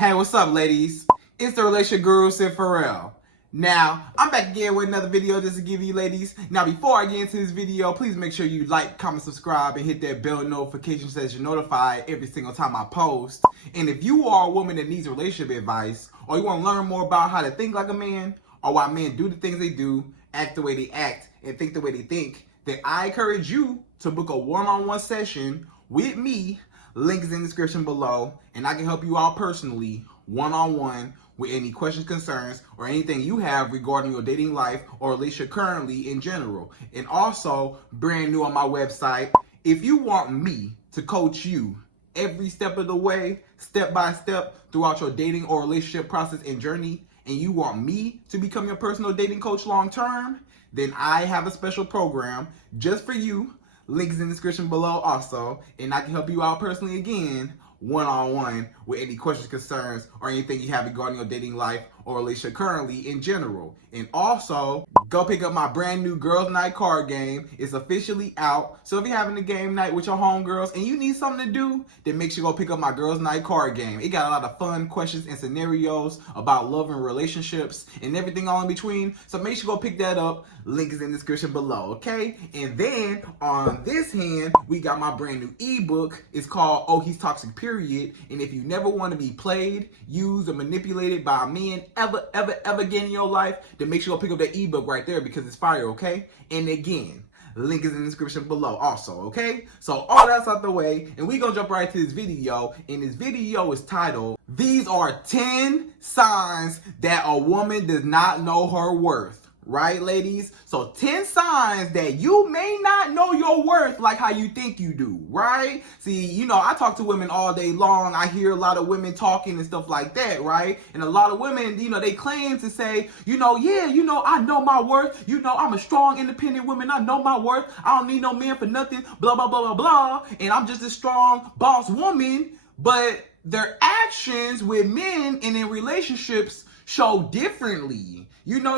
Hey, what's up, ladies? It's the relationship guru, Sydd Ferrell. Now, I'm back again with another video just to give you ladies. Now, before I get into this video, please make sure you like, comment, subscribe, and hit that bell notification so that you're notified every single time I post. And if you are a woman that needs relationship advice, or you want to learn more about how to think like a man, or why men do the things they do, act the way they act, and think the way they think, then I encourage you to book a one-on-one session with me. Link is in the description below, and I can help you out personally, one-on-one, with any questions, concerns, or anything you have regarding your dating life or relationship currently in general. And also, brand new on my website, if you want me to coach you every step of the way, step by step, throughout your dating or relationship process and journey, and you want me to become your personal dating coach long-term, then I have a special program just for you. Link is in the description below also, and I can help you out personally again, one-on-one, with any questions, concerns, or anything you have regarding your dating life or relationship currently in general. And also, go pick up my brand new Girls Night card game. It's officially out. So if you're having a game night with your homegirls and you need something to do, then make sure you go pick up my Girls Night card game. It got a lot of fun questions and scenarios about love and relationships and everything all in between. So make sure you go pick that up. Link is in the description below, okay? And then on this hand, we got my brand new ebook. It's called Oh, He's Toxic, Period. And if you never want to be played, used, or manipulated by a man ever again in your life, then make sure you go pick up that ebook right there because it's fire, okay? And again, link is in the description below also, okay? So all that's out the way, and we gonna jump right to this video. And this video is titled, These Are 10 Signs That a Woman Does Not Know Her Worth. Right, ladies? So 10 signs that you may not know your worth like how you think you do, right? See, you know, I talk to women all day long. I hear a lot of women talking and stuff like that, right? And a lot of women, you know, they claim to say, yeah, I know my worth. I'm a strong, independent woman. I know my worth. I don't need no man for nothing, blah, blah, blah, blah, blah. And I'm just a strong boss woman. But their actions with men and in relationships show differently.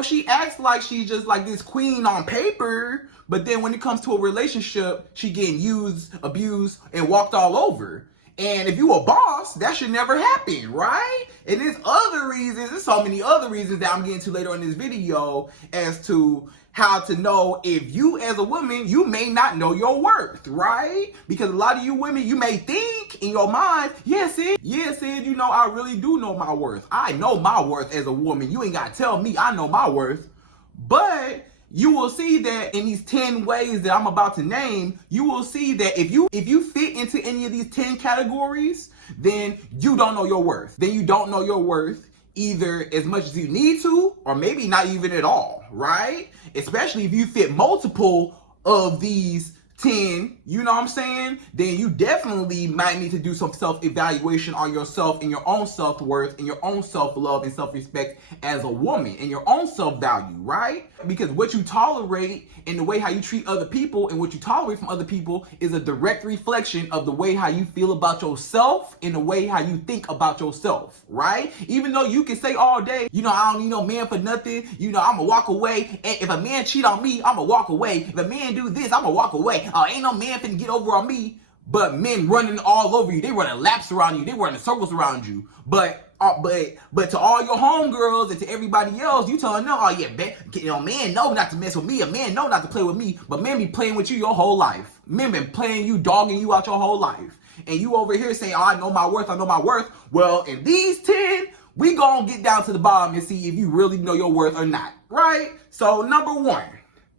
She acts like she's just like this queen on paper, but then when it comes to a relationship, she getting used, abused, and walked all over. And if you a boss, that should never happen, right? And there's so many other reasons that I'm getting to later in this video as to how to know if you as a woman, you may not know your worth, right? Because a lot of you women, you may think in your mind, Sydd, I really do know my worth. I know my worth as a woman. You ain't got to tell me I know my worth. But you will see that in these 10 ways that I'm about to name, you will see that if you fit into any of these 10 categories, then you don't know your worth. Then you don't know your worth either as much as you need to, or maybe not even at all, right? Especially if you fit multiple of these 10, you know what I'm saying? Then you definitely might need to do some self-evaluation on yourself and your own self-worth and your own self-love and self-respect as a woman and your own self-value, right? Because what you tolerate and the way how you treat other people and what you tolerate from other people is a direct reflection of the way how you feel about yourself and the way how you think about yourself, right? Even though you can say all day, I don't need no man for nothing, I'ma walk away. And if a man cheat on me, I'ma walk away. If a man do this, I'ma walk away. Ain't no man finna get over on me. But men running all over you, they running laps around you, they running circles around you. But to all your homegirls and to everybody else, you telling them, man know not to mess with me, a man know not to play with me, but men be playing with you your whole life. Men been playing you, dogging you out your whole life. And you over here saying, I know my worth, I know my worth. Well, in these 10, we gonna get down to the bottom and see if you really know your worth or not, right? So number 1.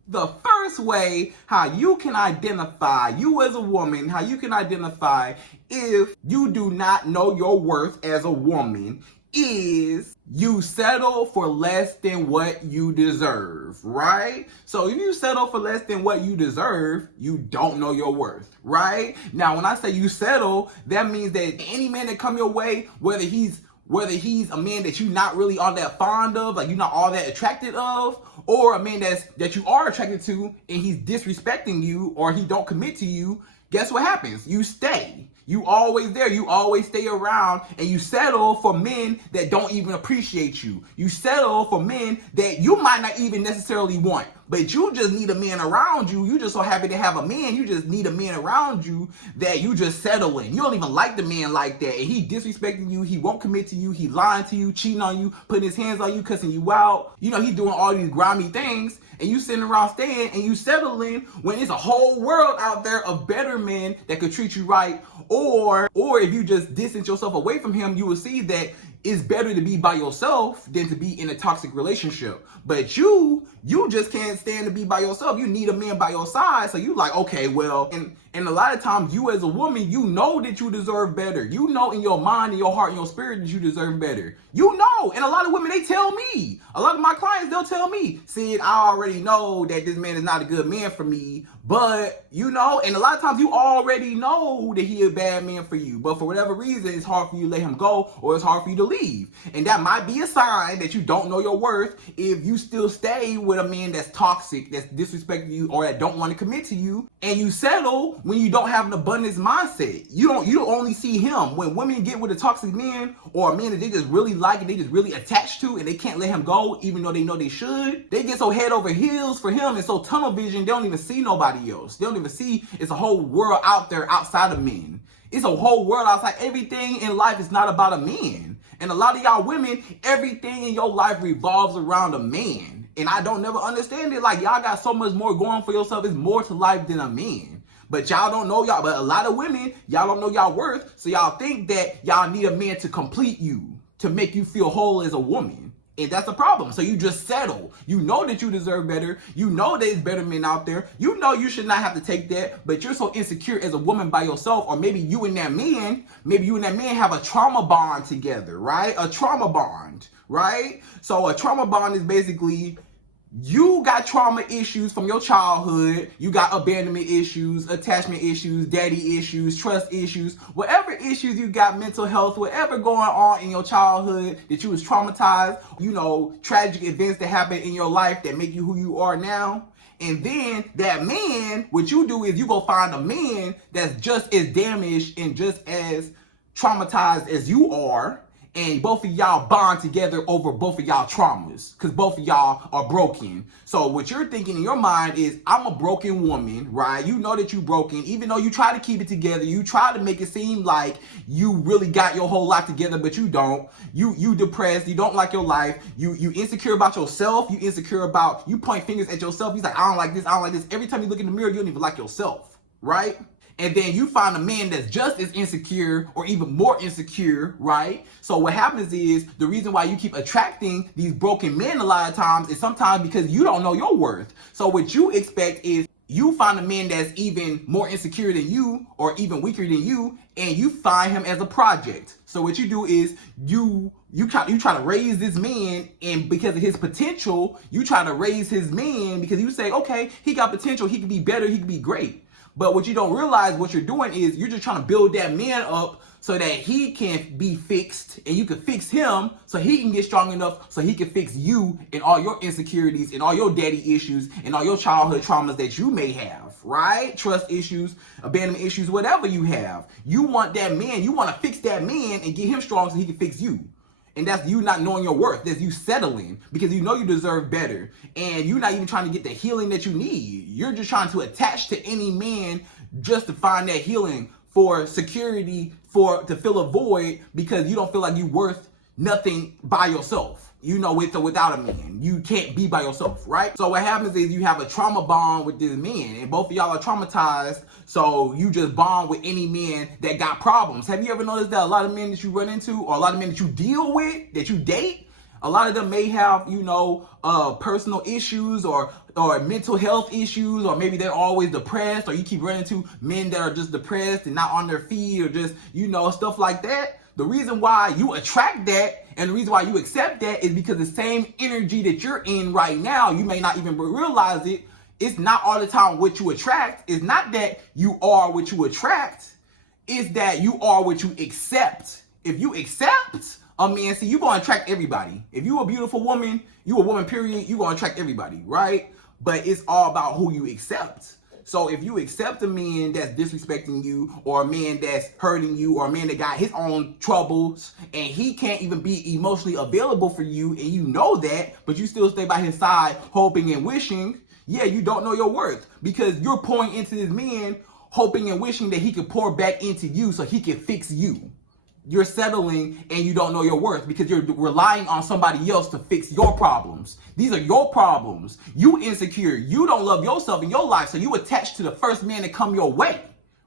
The first way how you can identify, you as a woman, how you can identify if you do not know your worth as a woman is you settle for less than what you deserve, right? So if you settle for less than what you deserve, you don't know your worth, right? Now, when I say you settle, that means that any man that come your way, whether he's a man that you're not really all that fond of, like you're not all that attracted of, or a man that you are attracted to and he's disrespecting you or he don't commit to you, guess what happens? You stay. You always there. You always stay around, and you settle for men that don't even appreciate you. You settle for men that you might not even necessarily want, But you just need a man around you. You just so happy to have a man. You just need a man around you that you just settle in. You don't even like the man like that. And he disrespecting you. He won't commit to you. He lying to you, cheating on you, putting his hands on you, cussing you out. You know, he doing all these grimy things. And you sitting around staying and you settling when there's a whole world out there of better men that could treat you right. Or if you just distance yourself away from him, you will see that it's better to be by yourself than to be in a toxic relationship. But you just can't stand to be by yourself. You need a man by your side. So you like, okay, well, and a lot of times you as a woman, you know that you deserve better. You know in your mind, in your heart, in your spirit that you deserve better. You know. And a lot of women, they tell me. A lot of my clients, they'll tell me, Sydd, I already know that this man is not a good man for me. But, you know, and a lot of times you already know that he a bad man for you. But for whatever reason, it's hard for you to let him go or it's hard for you to leave. And that might be a sign that you don't know your worth if you still stay with a man that's toxic, that's disrespecting you, or that don't want to commit to you. And you settle when you don't have an abundance mindset. You don't only see him. When women get with a toxic man or a man that they just really like and they just really attached to and they can't let him go even though they know they should, they get so head over heels for him and so tunnel vision, they don't even see nobody else. They don't even see it's a whole world out there outside of men. It's a whole world outside. Everything in life is not about a man. And a lot of y'all women, everything in your life revolves around a man. And I don't never understand it. Like, y'all got so much more going for yourself. It's more to life than a man. But y'all don't know y'all. But a lot of women, y'all don't know y'all worth. So y'all think that y'all need a man to complete you, to make you feel whole as a woman. And that's the problem. So you just settle. You know that you deserve better. You know there's better men out there. You know you should not have to take that, but you're so insecure as a woman by yourself, or maybe you and that man have a trauma bond together, right? A trauma bond, right? So a trauma bond is basically you got trauma issues from your childhood. You got abandonment issues, attachment issues, daddy issues, trust issues, whatever issues you got, mental health, whatever going on in your childhood that you was traumatized, you know, tragic events that happen in your life that make you who you are now. And then that man, what you do is you go find a man that's just as damaged and just as traumatized as you are. And both of y'all bond together over both of y'all traumas because both of y'all are broken. So what you're thinking in your mind is, I'm a broken woman, right? You know that you're broken, even though you try to keep it together. You try to make it seem like you really got your whole life together, but you don't. You depressed. You don't like your life. You insecure about yourself. You insecure about, you point fingers at yourself. He's like, I don't like this. I don't like this. Every time you look in the mirror, you don't even like yourself, right? And then you find a man that's just as insecure or even more insecure, right? So what happens is, the reason why you keep attracting these broken men a lot of times is sometimes because you don't know your worth. So what you expect is you find a man that's even more insecure than you or even weaker than you, and you find him as a project. So what you do is you try to raise this man, and because of his potential, you try to raise his man because you say, okay, he got potential, he could be better, he could be great. But what you don't realize, what you're doing is you're just trying to build that man up so that he can be fixed and you can fix him so he can get strong enough so he can fix you and all your insecurities and all your daddy issues and all your childhood traumas that you may have, right? Trust issues, abandonment issues, whatever you have. You want that man, you want to fix that man and get him strong so he can fix you. And that's you not knowing your worth. That's you settling because you know you deserve better. And you're not even trying to get the healing that you need. You're just trying to attach to any man just to find that healing, for security, to fill a void because you don't feel like you're worth nothing by yourself. You know, without a man, you can't be by yourself, right? So what happens is you have a trauma bond with this man, and both of y'all are traumatized. So you just bond with any man that got problems. Have you ever noticed that a lot of men that you run into, or a lot of men that you deal with, that you date, a lot of them may have, you know, personal issues or mental health issues, or maybe they're always depressed, or you keep running into men that are just depressed and not on their feet, or just, you know, stuff like that. The reason why you attract that and the reason why you accept that is because the same energy that you're in right now, you may not even realize it. It's not all the time what you attract. It's not that you are what you attract. It's that you are what you accept. If you accept a man, see, you're going to attract everybody. If you're a beautiful woman, you a woman, period, you're going to attract everybody, right? But it's all about who you accept. So if you accept a man that's disrespecting you, or a man that's hurting you, or a man that got his own troubles, and he can't even be emotionally available for you, and you know that, but you still stay by his side hoping and wishing, Yeah, you don't know your worth because you're pouring into this man hoping and wishing that he could pour back into you so he can fix you. You're settling and you don't know your worth because you're relying on somebody else to fix your problems. These are your problems. You insecure. You don't love yourself in your life, so you attach to the first man that come your way,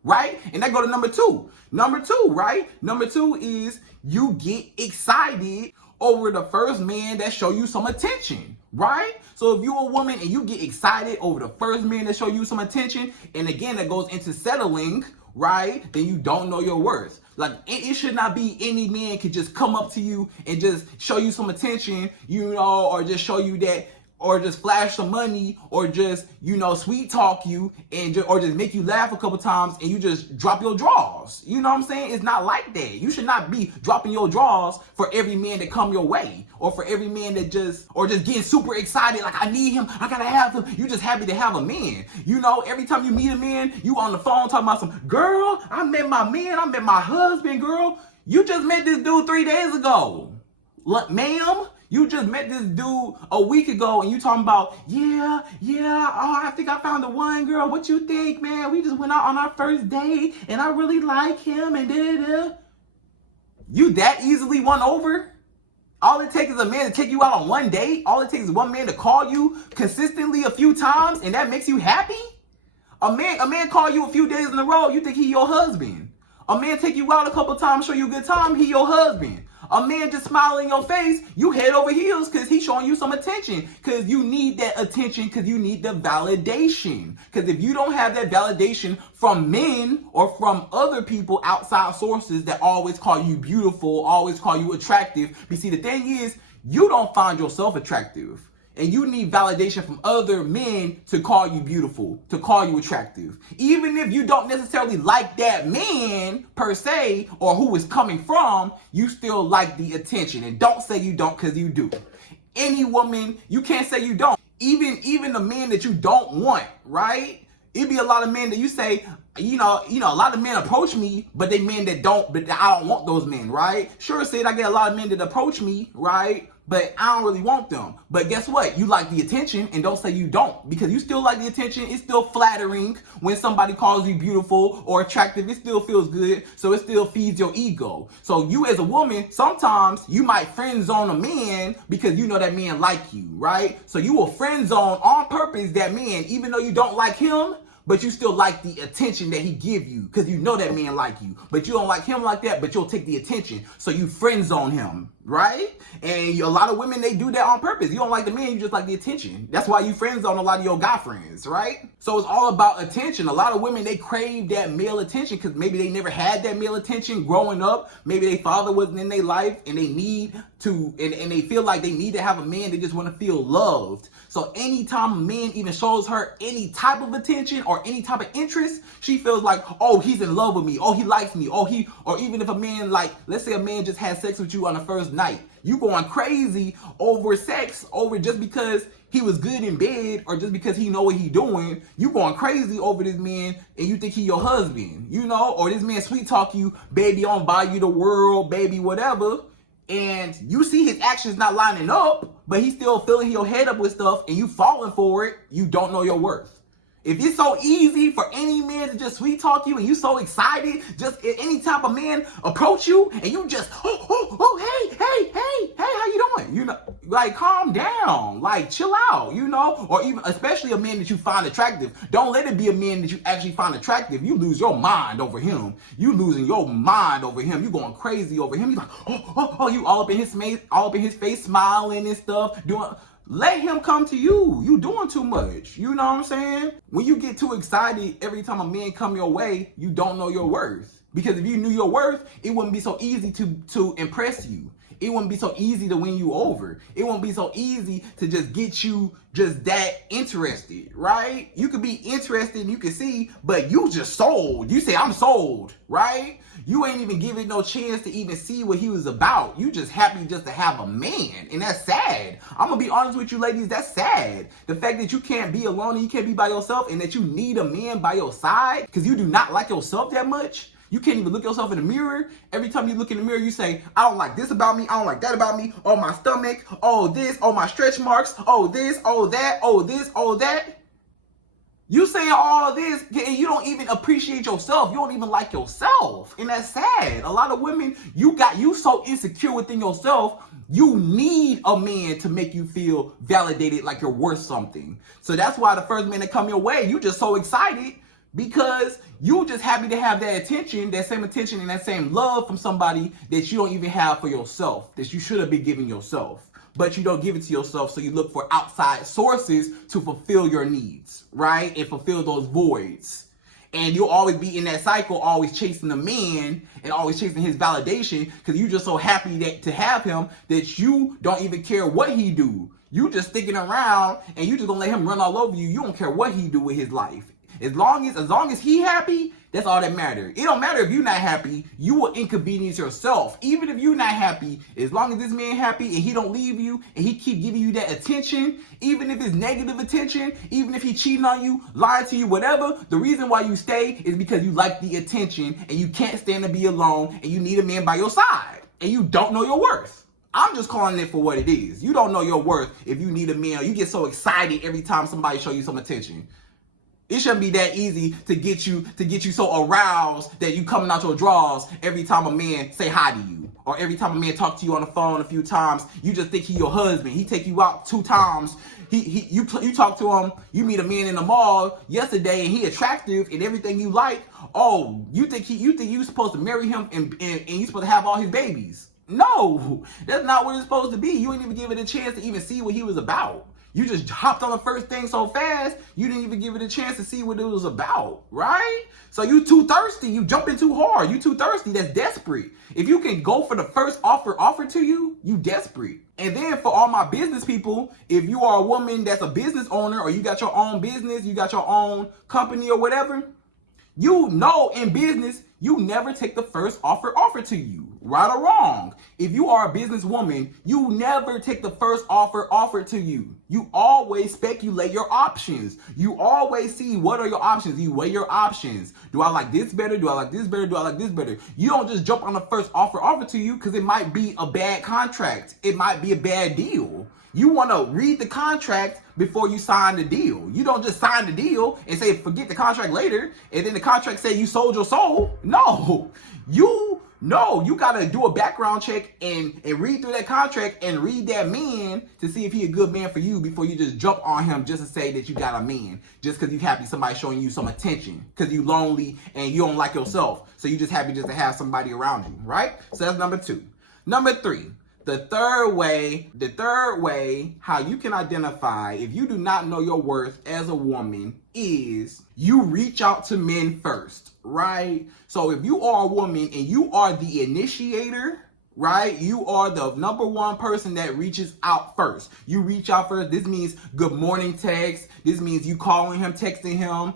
right? And that go to number two. Number two, right? Number two is you get excited over the first man that show you some attention, right? So if you're a woman and you get excited over the first man that show you some attention, and again, that goes into settling, right? Then you don't know your worth. Like, it should not be any man could just come up to you and just show you some attention, you know, or just show you that, or just flash some money, or just, you know, sweet talk you, and or just make you laugh a couple times, and you just drop your drawers. You know what I'm saying? It's not like that. You should not be dropping your drawers for every man that come your way, or for every man that just getting super excited, like, I need him, I gotta have him. You just happy to have a man. You know, every time you meet a man, you on the phone talking about some, girl, I met my man, I met my husband, girl. You just met this dude 3 days ago. Look, ma'am, you just met this dude a week ago and you talking about, yeah, oh, I think I found the one, girl. What you think, man? We just went out on our first date and I really like him and da-da-da. You that easily won over? All it takes is a man to take you out on one date? All it takes is one man to call you consistently a few times and that makes you happy? A man call you a few days in a row, you think he your husband. A man take you out a couple times, show you a good time, he your husband. A man just smile in your face, you head over heels because he's showing you some attention. Because you need that attention, because you need the validation. Because if you don't have that validation from men or from other people, outside sources that always call you beautiful, always call you attractive. But see, the thing is, you don't find yourself attractive. And you need validation from other men to call you beautiful, to call you attractive. Even if you don't necessarily like that man per se, or who is coming from, you still like the attention. And don't say you don't, because you do. Any woman, you can't say you don't. Even the men that you don't want, right? It'd be a lot of men that you say, you know, a lot of men approach me, but they men that don't, but I don't want those men, right? Sure, Sid, I get a lot of men that approach me, right? But I don't really want them. But guess what? You like the attention, and don't say you don't, because you still like the attention. It's still flattering when somebody calls you beautiful or attractive. It still feels good, so it still feeds your ego. So you as a woman, sometimes you might friend zone a man because you know that man like you, right? So you will friend zone on purpose that man, even though you don't like him, but you still like the attention that he give you because you know that man like you. But you don't like him like that, but you'll take the attention. So you friend zone him, right? And a lot of women, they do that on purpose. You don't like the man, you just like the attention. That's why you friend zone a lot of your guy friends, right? So it's all about attention. A lot of women, they crave that male attention because maybe they never had that male attention growing up. Maybe their father wasn't in their life and they need to, and they feel like they need to have a man. They just want to feel loved. So anytime a man even shows her any type of attention or any type of interest, she feels like, oh, he's in love with me. Oh, he likes me. Or even if a man, like, let's say a man just had sex with you on the first night, you going crazy over sex, over just because he was good in bed or just because he know what he doing. You going crazy over this man and you think he your husband, you know, or this man sweet talk you, baby, I'll buy you the world, baby, whatever. And you see his actions not lining up, but he's still filling your head up with stuff and you falling for it, you don't know your worth. If it's so easy for any man to just sweet talk you and you so excited, just any type of man approach you and you just, hey, how you doing? You know, like, calm down, like, chill out, you know, or even, especially a man that you find attractive. Don't let it be a man that you actually find attractive. You lose your mind over him. You losing your mind over him. You going crazy over him. You like, you all up in his face, smiling and stuff, doing. Let him come to you. You doing too much. You know what I'm saying? When you get too excited every time a man come your way, you don't know your worth. Because if you knew your worth, it wouldn't be so easy to impress you. It wouldn't be so easy to win you over. It won't be so easy to just get you just that interested, right? You could be interested and you can see, but you just sold. You say, I'm sold, right? You ain't even give it no chance to even see what he was about. You just happy just to have a man. And that's sad. I'm going to be honest with you, ladies. That's sad. The fact that you can't be alone and you can't be by yourself and that you need a man by your side because you do not like yourself that much. You can't even look yourself in the mirror. Every time you look in the mirror, you say, I don't like this about me. I don't like that about me. Oh, my stomach. Oh, this. Oh, my stretch marks. Oh, this. Oh, that. Oh, this. Oh, that. You saying all of this and you don't even appreciate yourself. You don't even like yourself. And that's sad. A lot of women, you so insecure within yourself, you need a man to make you feel validated, like you're worth something. So that's why the first man that come your way, you just so excited because you just happy to have that attention, that same attention and that same love from somebody that you don't even have for yourself, that you should have been giving yourself. But you don't give it to yourself, so you look for outside sources to fulfill your needs, right? And fulfill those voids. And you'll always be in that cycle, always chasing the man and always chasing his validation because you're just so happy to have him that you don't even care what he do. You just sticking around and you just gonna let him run all over you. You don't care what he do with his life. As long as he happy, that's all that matters. It don't matter if you're not happy, you will inconvenience yourself. Even if you're not happy, as long as this man happy and he don't leave you and he keep giving you that attention, even if it's negative attention, even if he cheating on you, lying to you, whatever, the reason why you stay is because you like the attention and you can't stand to be alone and you need a man by your side and you don't know your worth. I'm just calling it for what it is. You don't know your worth if you need a man. You get so excited every time somebody show you some attention. It shouldn't be that easy to get you so aroused that you coming out your drawers every time a man say hi to you. Or every time a man talk to you on the phone a few times, you just think he your husband. He take you out 2 times. You talk to him, you meet a man in the mall yesterday and he attractive and everything you like. Oh, you think you supposed to marry him and you supposed to have all his babies. No, that's not what it's supposed to be. You ain't even give it a chance to even see what he was about. You just hopped on the first thing so fast, you didn't even give it a chance to see what it was about, right? So you too thirsty, you jumping too hard, you too thirsty, that's desperate. If you can go for the first offered to you, you desperate. And then for all my business people, if you are a woman that's a business owner or you got your own business, you got your own company or whatever, you know in business, you never take the first offered to you, right or wrong. If you are a businesswoman, you never take the first offered to you. You always speculate your options. You always see what are your options. You weigh your options. Do I like this better? Do I like this better? Do I like this better? You don't just jump on the first offered to you because it might be a bad contract. It might be a bad deal. You want to read the contract before you sign the deal. You don't just sign the deal and say, forget the contract later, and then the contract say you sold your soul. No, you got to do a background check and read through that contract and read that man to see if he a good man for you before you just jump on him just to say that you got a man, just because you happy somebody showing you some attention, because you lonely and you don't like yourself. So you just happy just to have somebody around you, right? So that's number 2. Number 3. The third way how you can identify if you do not know your worth as a woman is you reach out to men first, right? So if you are a woman and you are the initiator, right? You are the number 1 person that reaches out first. You reach out first. This means good morning text. This means you calling him, texting him,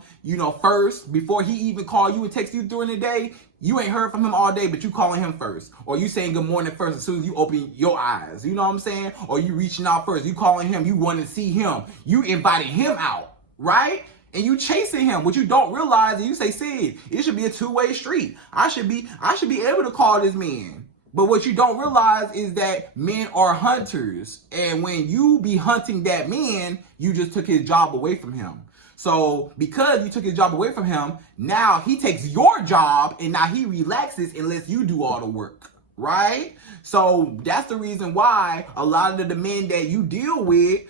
first before he even call you and text you during the day. You ain't heard from him all day, but you calling him first. Or you saying good morning first as soon as you open your eyes. You know what I'm saying? Or you reaching out first. You calling him. You want to see him. You inviting him out, right? And you chasing him. What you don't realize is you say, Sid, it should be a 2-way street. I should be able to call this man. But what you don't realize is that men are hunters. And when you be hunting that man, you just took his job away from him. So because you took his job away from him, now he takes your job and now he relaxes and lets you do all the work, right? So that's the reason why a lot of the men that you deal with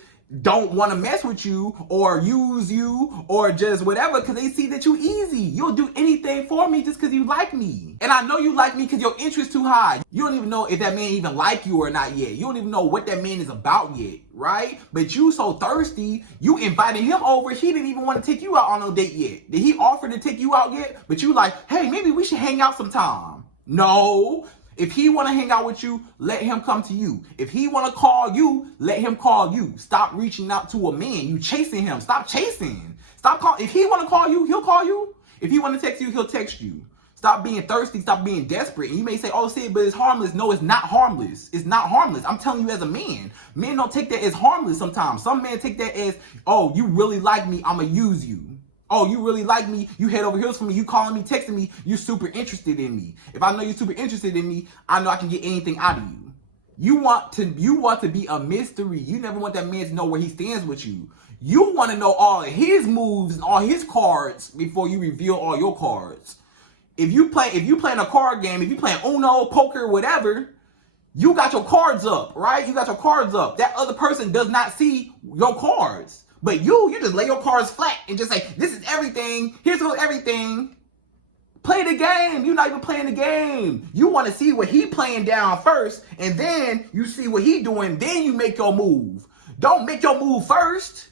don't want to mess with you or use you or just whatever because they see that you easy. You'll do anything for me just because you like me. And I know you like me because your interest too high. You don't even know if that man even like you or not yet. You don't even know what that man is about yet, right? But you so thirsty, you invited him over. He didn't even want to take you out on no date yet. Did he offer to take you out yet? But you like, hey, maybe we should hang out sometime. No. If he want to hang out with you, let him come to you. If he want to call you, let him call you. Stop reaching out to a man. You chasing him. Stop chasing. Stop calling. If he want to call you, he'll call you. If he want to text you, he'll text you. Stop being thirsty. Stop being desperate. And you may say, oh, Sid, but it's harmless. No, it's not harmless. It's not harmless. I'm telling you as a man. Men don't take that as harmless sometimes. Some men take that as, oh, you really like me. I'm going to use you. Oh, you really like me, you head over heels for me, you calling me, texting me, you're super interested in me. If I know you're super interested in me, I know I can get anything out of you. You want to be a mystery. You never want that man to know where he stands with you. You want to know all of his moves and all his cards before you reveal all your cards. If you playing a card game, if you playing Uno, poker, whatever, you got your cards up, right? You got your cards up. That other person does not see your cards. But you just lay your cards flat and just say, this is everything. Here's everything. Play the game. You're not even playing the game. You want to see what he playing down first, and then you see what he doing, then you make your move. Don't make your move first.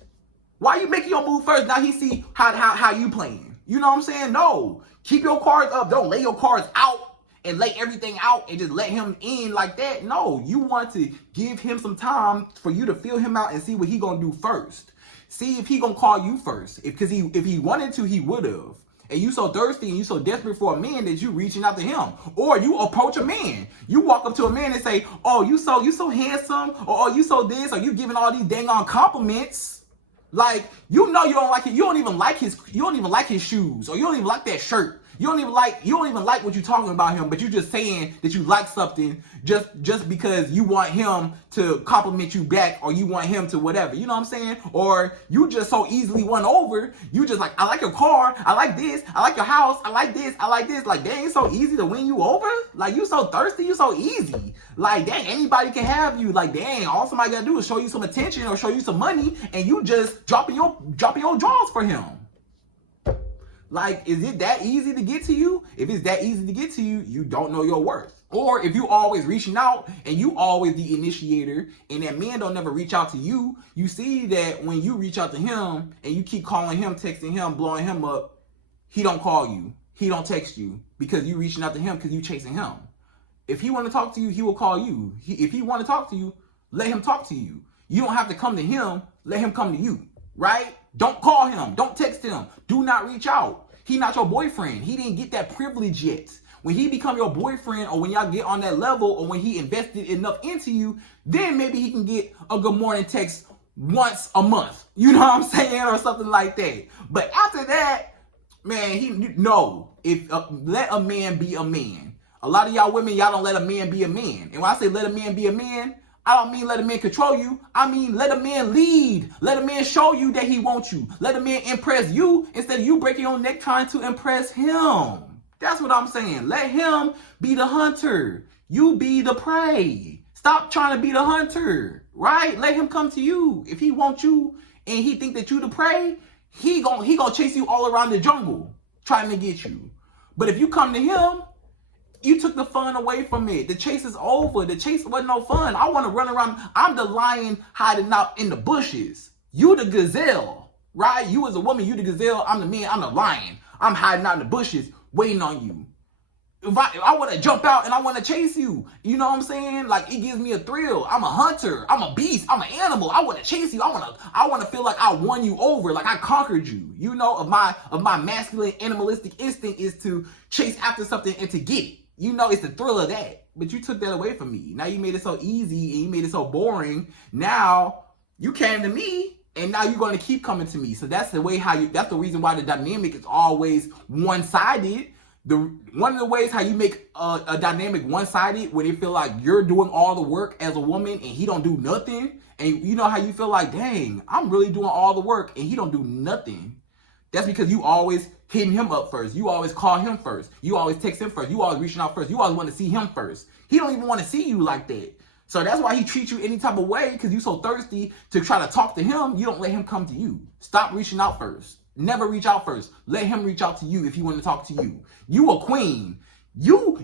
Why you making your move first? Now he see how you playing. You know what I'm saying? No. Keep your cards up. Don't lay your cards out and lay everything out and just let him in like that. No, you want to give him some time for you to feel him out and see what he gonna do first. See if he gonna call you first. If he wanted to, he would have. And you so thirsty and you so desperate for a man that you reaching out to him. Or you approach a man. You walk up to a man and say, oh, you so handsome, or oh, you so this, or you giving all these dang on compliments. Like, you know you don't like it. You don't even like his shoes, or you don't even like that shirt. You don't even like what you're talking about him, but you're just saying that you like something just because you want him to compliment you back, or you want him to whatever. You know what I'm saying? Or you just so easily won over. You just like, I like your car, I like this, I like your house, I like this, I like this. Like, dang, it's so easy to win you over. Like, you so thirsty, you so easy. Like, dang, anybody can have you. Like, dang, all somebody gotta do is show you some attention or show you some money, and you just dropping your jaws for him. Like, is it that easy to get to you? If it's that easy to get to you, you don't know your worth. Or if you always reaching out and you always the initiator and that man don't never reach out to you, you see that when you reach out to him and you keep calling him, texting him, blowing him up, he don't call you. He don't text you because you reaching out to him because you chasing him. If he want to talk to you, he will call you. If he want to talk to you, let him talk to you. You don't have to come to him. Let him come to you, right? Don't call him. Don't text him. Do not reach out. He not your boyfriend. He didn't get that privilege yet. When he become your boyfriend, or when y'all get on that level, or when he invested enough into you, then maybe he can get a good morning text once a month. You know what I'm saying? Or something like that. But after that, man, let a man be a man. A lot of y'all women, y'all don't let a man be a man. And when I say let a man be a man, I don't mean let a man control you. I mean let a man lead. Let a man show you that he wants you. Let a man impress you instead of you breaking your neck trying to impress him. That's what I'm saying. Let him be the hunter. You be the prey. Stop trying to be the hunter, right? Let him come to you. If he wants you and he think that you the prey, he gonna chase you all around the jungle trying to get you. But if you come to him, you took the fun away from it. The chase is over. The chase wasn't no fun. I want to run around. I'm the lion hiding out in the bushes. You the gazelle, right? You as a woman, you the gazelle. I'm the man. I'm the lion. I'm hiding out in the bushes waiting on you. If I want to jump out and I want to chase you, you know what I'm saying? Like, it gives me a thrill. I'm a hunter. I'm a beast. I'm an animal. I want to chase you. I want to feel like I won you over, like I conquered you. You know, of my masculine animalistic instinct is to chase after something and to get it. You know, it's the thrill of that. But you took that away from me. Now you made it so easy and you made it so boring. Now you came to me and now you're going to keep coming to me. So that's the way that's the reason why the dynamic is always one-sided. One of the ways how you make a dynamic one-sided, when you feel like you're doing all the work as a woman and he don't do nothing. And you know how you feel like, dang, I'm really doing all the work and he don't do nothing. That's because you always hitting him up first. You always call him first. You always text him first. You always reaching out first. You always want to see him first. He don't even want to see you like that. So that's why he treats you any type of way, because you so thirsty to try to talk to him. You don't let him come to you. Stop reaching out first. Never reach out first. Let him reach out to you if he want to talk to you. You a queen. You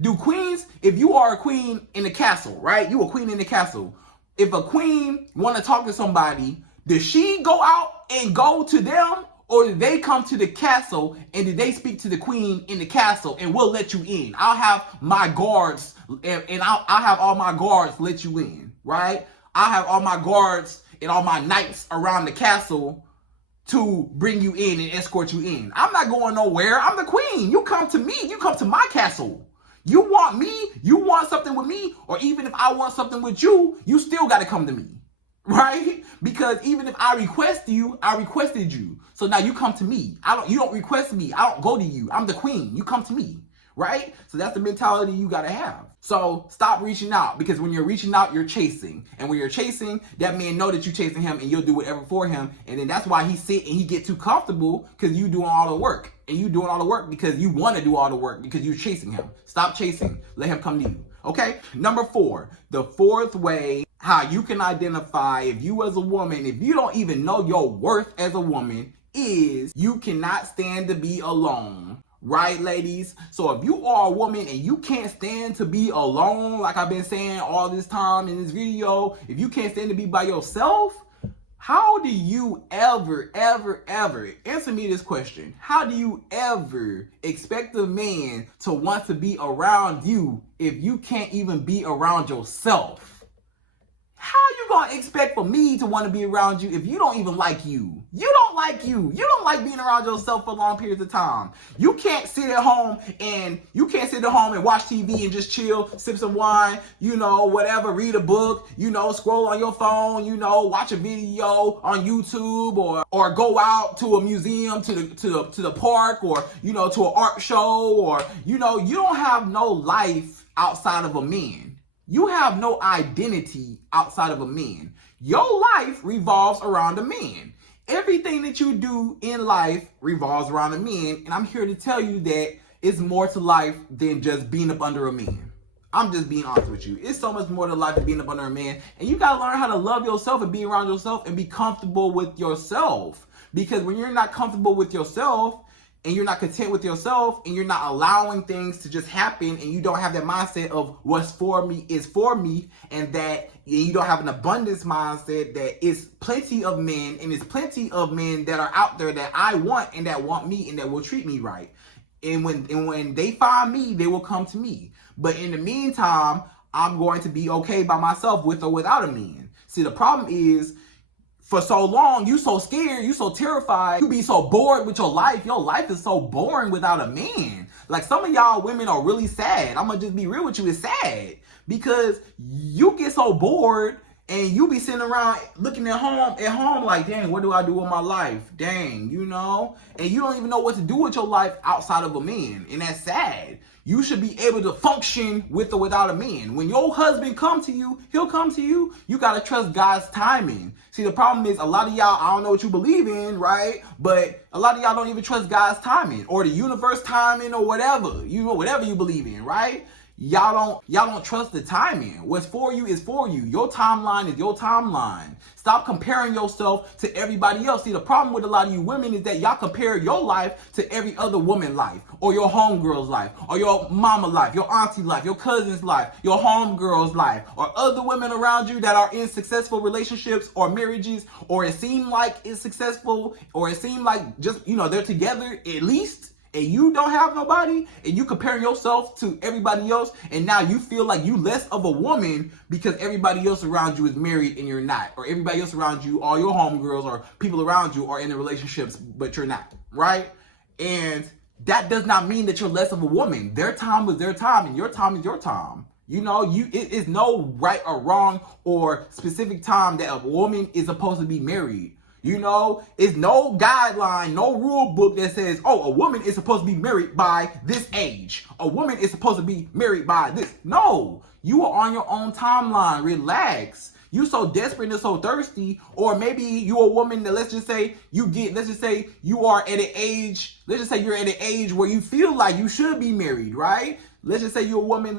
do queens. If you are a queen in the castle, right? You a queen in the castle. If a queen want to talk to somebody, does she go out and go to them? Or did they come to the castle and did they speak to the queen in the castle and we'll let you in? I'll have my guards and I'll have all my guards let you in, right? I'll have all my guards and all my knights around the castle to bring you in and escort you in. I'm not going nowhere. I'm the queen. You come to me. You come to my castle. You want me? You want something with me? Or even if I want something with you, you still got to come to me. Right? Because even if I request you, I requested you. So now you come to me. You don't request me. I don't go to you. I'm the queen. You come to me. right? So that's the mentality you gotta have. So stop reaching out, because when you're reaching out, you're chasing. And when you're chasing, that man know that you're chasing him and you'll do whatever for him. And then that's why he sit and he get too comfortable, because you doing all the work. And you doing all the work because you want to do all the work, because you're chasing him. Stop chasing. Let him come to you. Okay? Number 4, the fourth way how you can identify if you as a woman, if you don't even know your worth as a woman, is you cannot stand to be alone. Right, ladies? So if you are a woman and you can't stand to be alone, like I've been saying all this time in this video, if you can't stand to be by yourself, how do you ever answer me this question? How do you ever expect a man to want to be around you if you can't even be around yourself? How you gonna expect for me to want to be around you if you don't even like you? You don't like you. You don't like being around yourself for long periods of time. You can't sit at home and watch TV and just chill, sip some wine, whatever, read a book, scroll on your phone, watch a video on YouTube, or go out to a museum, to the park, or to an art show, or you don't have no life outside of a man. You have no identity outside of a man. Your life revolves around a man. Everything that you do in life revolves around a man. And I'm here to tell you that it's more to life than just being up under a man. I'm just being honest with you. It's so much more to life than being up under a man. And you got to learn how to love yourself and be around yourself and be comfortable with yourself. Because when you're not comfortable with yourself, and you're not content with yourself, and you're not allowing things to just happen, and you don't have that mindset of what's for me is for me, and that you don't have an abundance mindset that it's plenty of men, and it's plenty of men that are out there that I want and that want me and that will treat me right. And when they find me, they will come to me. But in the meantime, I'm going to be okay by myself with or without a man. See, the problem is, for so long, you so scared, you so terrified, you be so bored with your life. Your life is so boring without a man. Like, some of y'all women are really sad. I'm gonna just be real with you, it's sad. Because you get so bored and you be sitting around looking at home like, dang, what do I do with my life? Dang, and you don't even know what to do with your life outside of a man. And that's sad. You should be able to function with or without a man. When your husband come to you, he'll come to you. You got to trust God's timing. See, the problem is a lot of y'all, I don't know what you believe in, right? But a lot of y'all don't even trust God's timing or the universe timing or whatever. Whatever you believe in, right? Y'all don't trust the timing. What's for you is for you. Your timeline is your timeline. Stop comparing yourself to everybody else. See, the problem with a lot of you women is that y'all compare your life to every other woman's life, or your homegirl's life, or your mama life, your auntie life, your cousin's life, your homegirl's life, or other women around you that are in successful relationships or marriages, or it seems like it's successful, or it seems like just, they're together at least. And you don't have nobody, and you comparing yourself to everybody else, and now you feel like you less of a woman because everybody else around you is married and you're not, or everybody else around you, all your homegirls or people around you are in relationships, but you're not, right? And that does not mean that you're less of a woman. Their time was their time, and your time is your time. It is no right or wrong or specific time that a woman is supposed to be married. It's no guideline, no rule book that says, oh, a woman is supposed to be married by this age. A woman is supposed to be married by this. No, you are on your own timeline. Relax. You so desperate and so thirsty, or maybe you're a woman that let's just say you're at an age where you feel like you should be married, right? Let's just say you're a woman,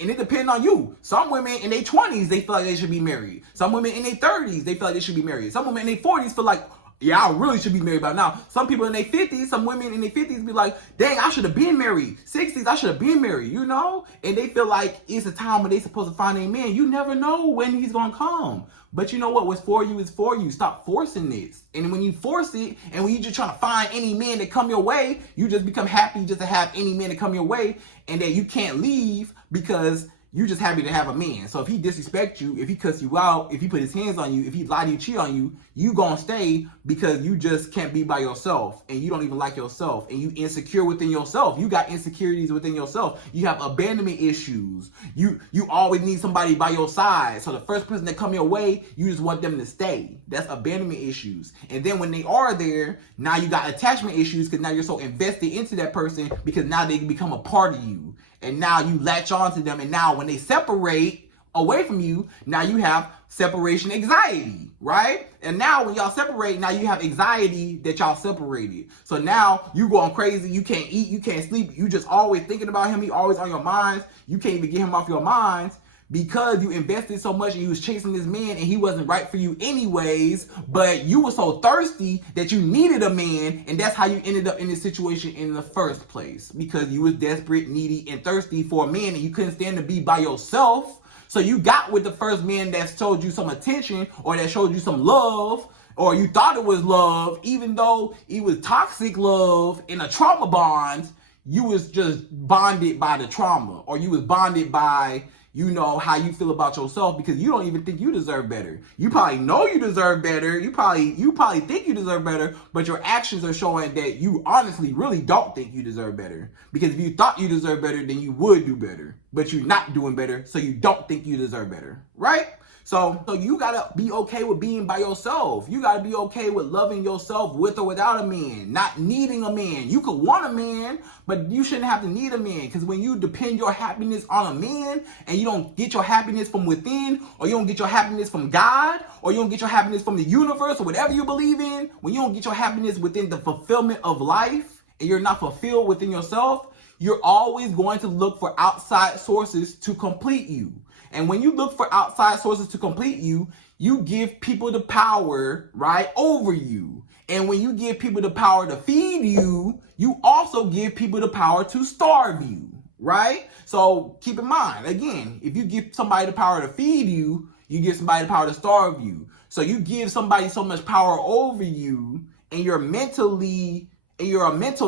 and it depends on you. Some women in their 20s, they feel like they should be married. Some women in their 30s, they feel like they should be married. Some women in their 40s feel like, yeah, I really should be married by now. Some people in their 50s, some women in their 50s be like, dang, I should have been married. 60s, I should have been married, And they feel like it's a time when they supposed to find a man. You never know when he's going to come. But you know what? What's for you is for you. Stop forcing this. And when you force it, and when you just trying to find any man that come your way, you just become happy just to have any man that come your way, and that you can't leave because you just happy to have a man. So if he disrespect you, if he cuss you out, if he put his hands on you, if he lie to you, cheat on you, you gonna stay because you just can't be by yourself and you don't even like yourself and you insecure within yourself. You got insecurities within yourself. You have abandonment issues. You always need somebody by your side. So the first person that come your way, you just want them to stay. That's abandonment issues. And then when they are there, now you got attachment issues because now you're so invested into that person because now they become a part of you. And now you latch on to them. And now when they separate away from you, now you have separation anxiety, right? And now when y'all separate, now you have anxiety that y'all separated. So now you going crazy. You can't eat. You can't sleep. You just always thinking about him. He always on your minds. You can't even get him off your minds because you invested so much and you was chasing this man and he wasn't right for you anyways, but you were so thirsty that you needed a man, and that's how you ended up in this situation in the first place, because you was desperate, needy, and thirsty for a man and you couldn't stand to be by yourself. So you got with the first man that showed you some attention or that showed you some love, or you thought it was love, even though it was toxic love in a trauma bond. You was just bonded by the trauma, or you was bonded by, you know, how you feel about yourself because you don't even think you deserve better. You probably know you deserve better. You probably think you deserve better, but your actions are showing that you honestly really don't think you deserve better. Because if you thought you deserve better, then you would do better. But you're not doing better, so you don't think you deserve better, right? So you gotta be okay with being by yourself. You gotta be okay with loving yourself with or without a man, not needing a man. You could want a man, but you shouldn't have to need a man. Because when you depend your happiness on a man and you don't get your happiness from within, or you don't get your happiness from God, or you don't get your happiness from the universe or whatever you believe in, when you don't get your happiness within the fulfillment of life and you're not fulfilled within yourself, you're always going to look for outside sources to complete you. And when you look for outside sources to complete you, you give people the power, right, over you. And when you give people the power to feed you, you also give people the power to starve you, right? So keep in mind, again, if you give somebody the power to feed you, you give somebody the power to starve you. So you give somebody so much power over you, and you're a mental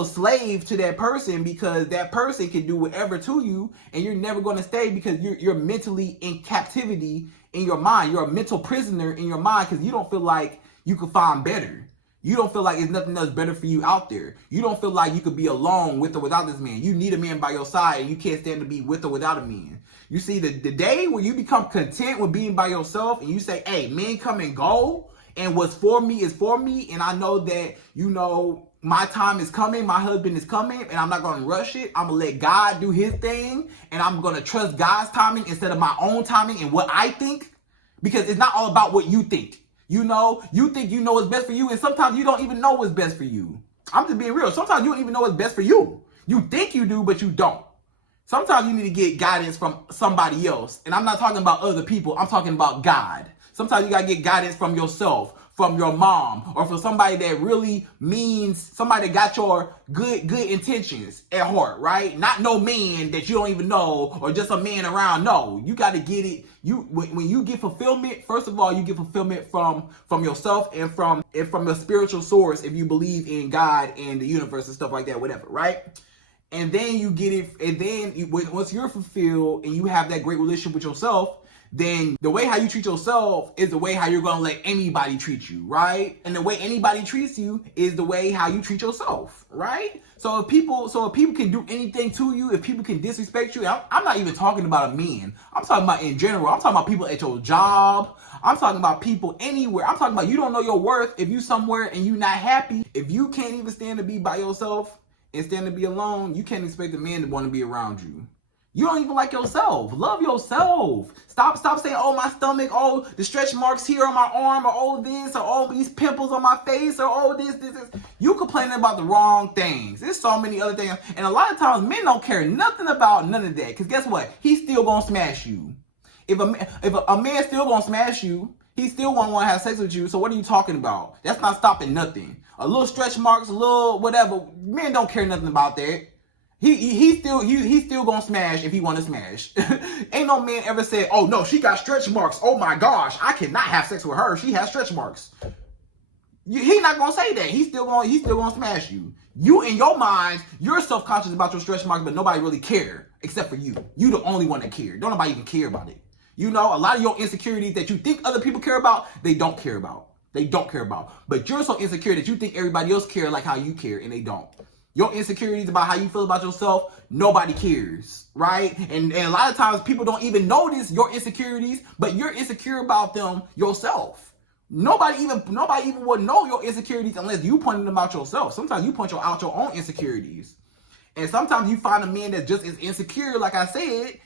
slave to that person, because that person can do whatever to you and you're never going to stay because you're mentally in captivity in your mind. You're a mental prisoner in your mind because you don't feel like you could find better. You don't feel like there's nothing else better for you out there. You don't feel like you could be alone with or without this man. You need a man by your side and you can't stand to be with or without a man. You see, the day where you become content with being by yourself and you say, hey, men come and go, and what's for me is for me, and I know that, you know, my time is coming, my husband is coming, and I'm not going to rush it. I'm going to let God do his thing, and I'm going to trust God's timing instead of my own timing and what I think, because it's not all about what you think. You know, you think you know what's best for you, and sometimes you don't even know what's best for you. I'm just being real. Sometimes you don't even know what's best for you. You think you do, but you don't. Sometimes you need to get guidance from somebody else, and I'm not talking about other people. I'm talking about God. Sometimes you got to get guidance from yourself, from your mom, or from somebody that really means, somebody that got your good intentions at heart, right? Not no man that you don't even know, or just a man around. No, you got to get it. When you get fulfillment, first of all, you get fulfillment from yourself and from a spiritual source, if you believe in God and the universe and stuff like that, whatever, right? And then you get it, and then once you're fulfilled and you have that great relationship with yourself, then the way how you treat yourself is the way how you're going to let anybody treat you, right? And the way anybody treats you is the way how you treat yourself, right? So if people can do anything to you, if people can disrespect you, I'm not even talking about a man. I'm talking about in general. I'm talking about people at your job. I'm talking about people anywhere. I'm talking about you don't know your worth if you somewhere and you not happy. If you can't even stand to be by yourself and stand to be alone, you can't expect a man to want to be around you. You don't even like yourself. Love yourself. Stop saying, oh, my stomach, oh, the stretch marks here on my arm, or oh, this, or oh, these pimples on my face, or oh, this. You complaining about the wrong things. There's so many other things. And a lot of times men don't care nothing about none of that. Because guess what? He's still going to smash you. If a man still going to smash you, he still going to want to have sex with you. So what are you talking about? That's not stopping nothing. A little stretch marks, a little whatever. Men don't care nothing about that. He's still gonna smash if he want to smash. Ain't no man ever said, oh no, she got stretch marks. Oh my gosh, I cannot have sex with her. She has stretch marks. He not gonna say that. He's still gonna smash you. You in your mind, you're self-conscious about your stretch marks, but nobody really care except for you. You the only one that care. Don't nobody even care about it. You know, a lot of your insecurities that you think other people care about, they don't care about. They don't care about. But you're so insecure that you think everybody else care like how you care, and they don't. Your insecurities about how you feel about yourself, nobody cares, right? And a lot of times people don't even notice your insecurities, but you're insecure about them yourself. Nobody even would know your insecurities unless you point them out yourself. Sometimes you point out your own insecurities. And sometimes you find a man that just is insecure, like I said,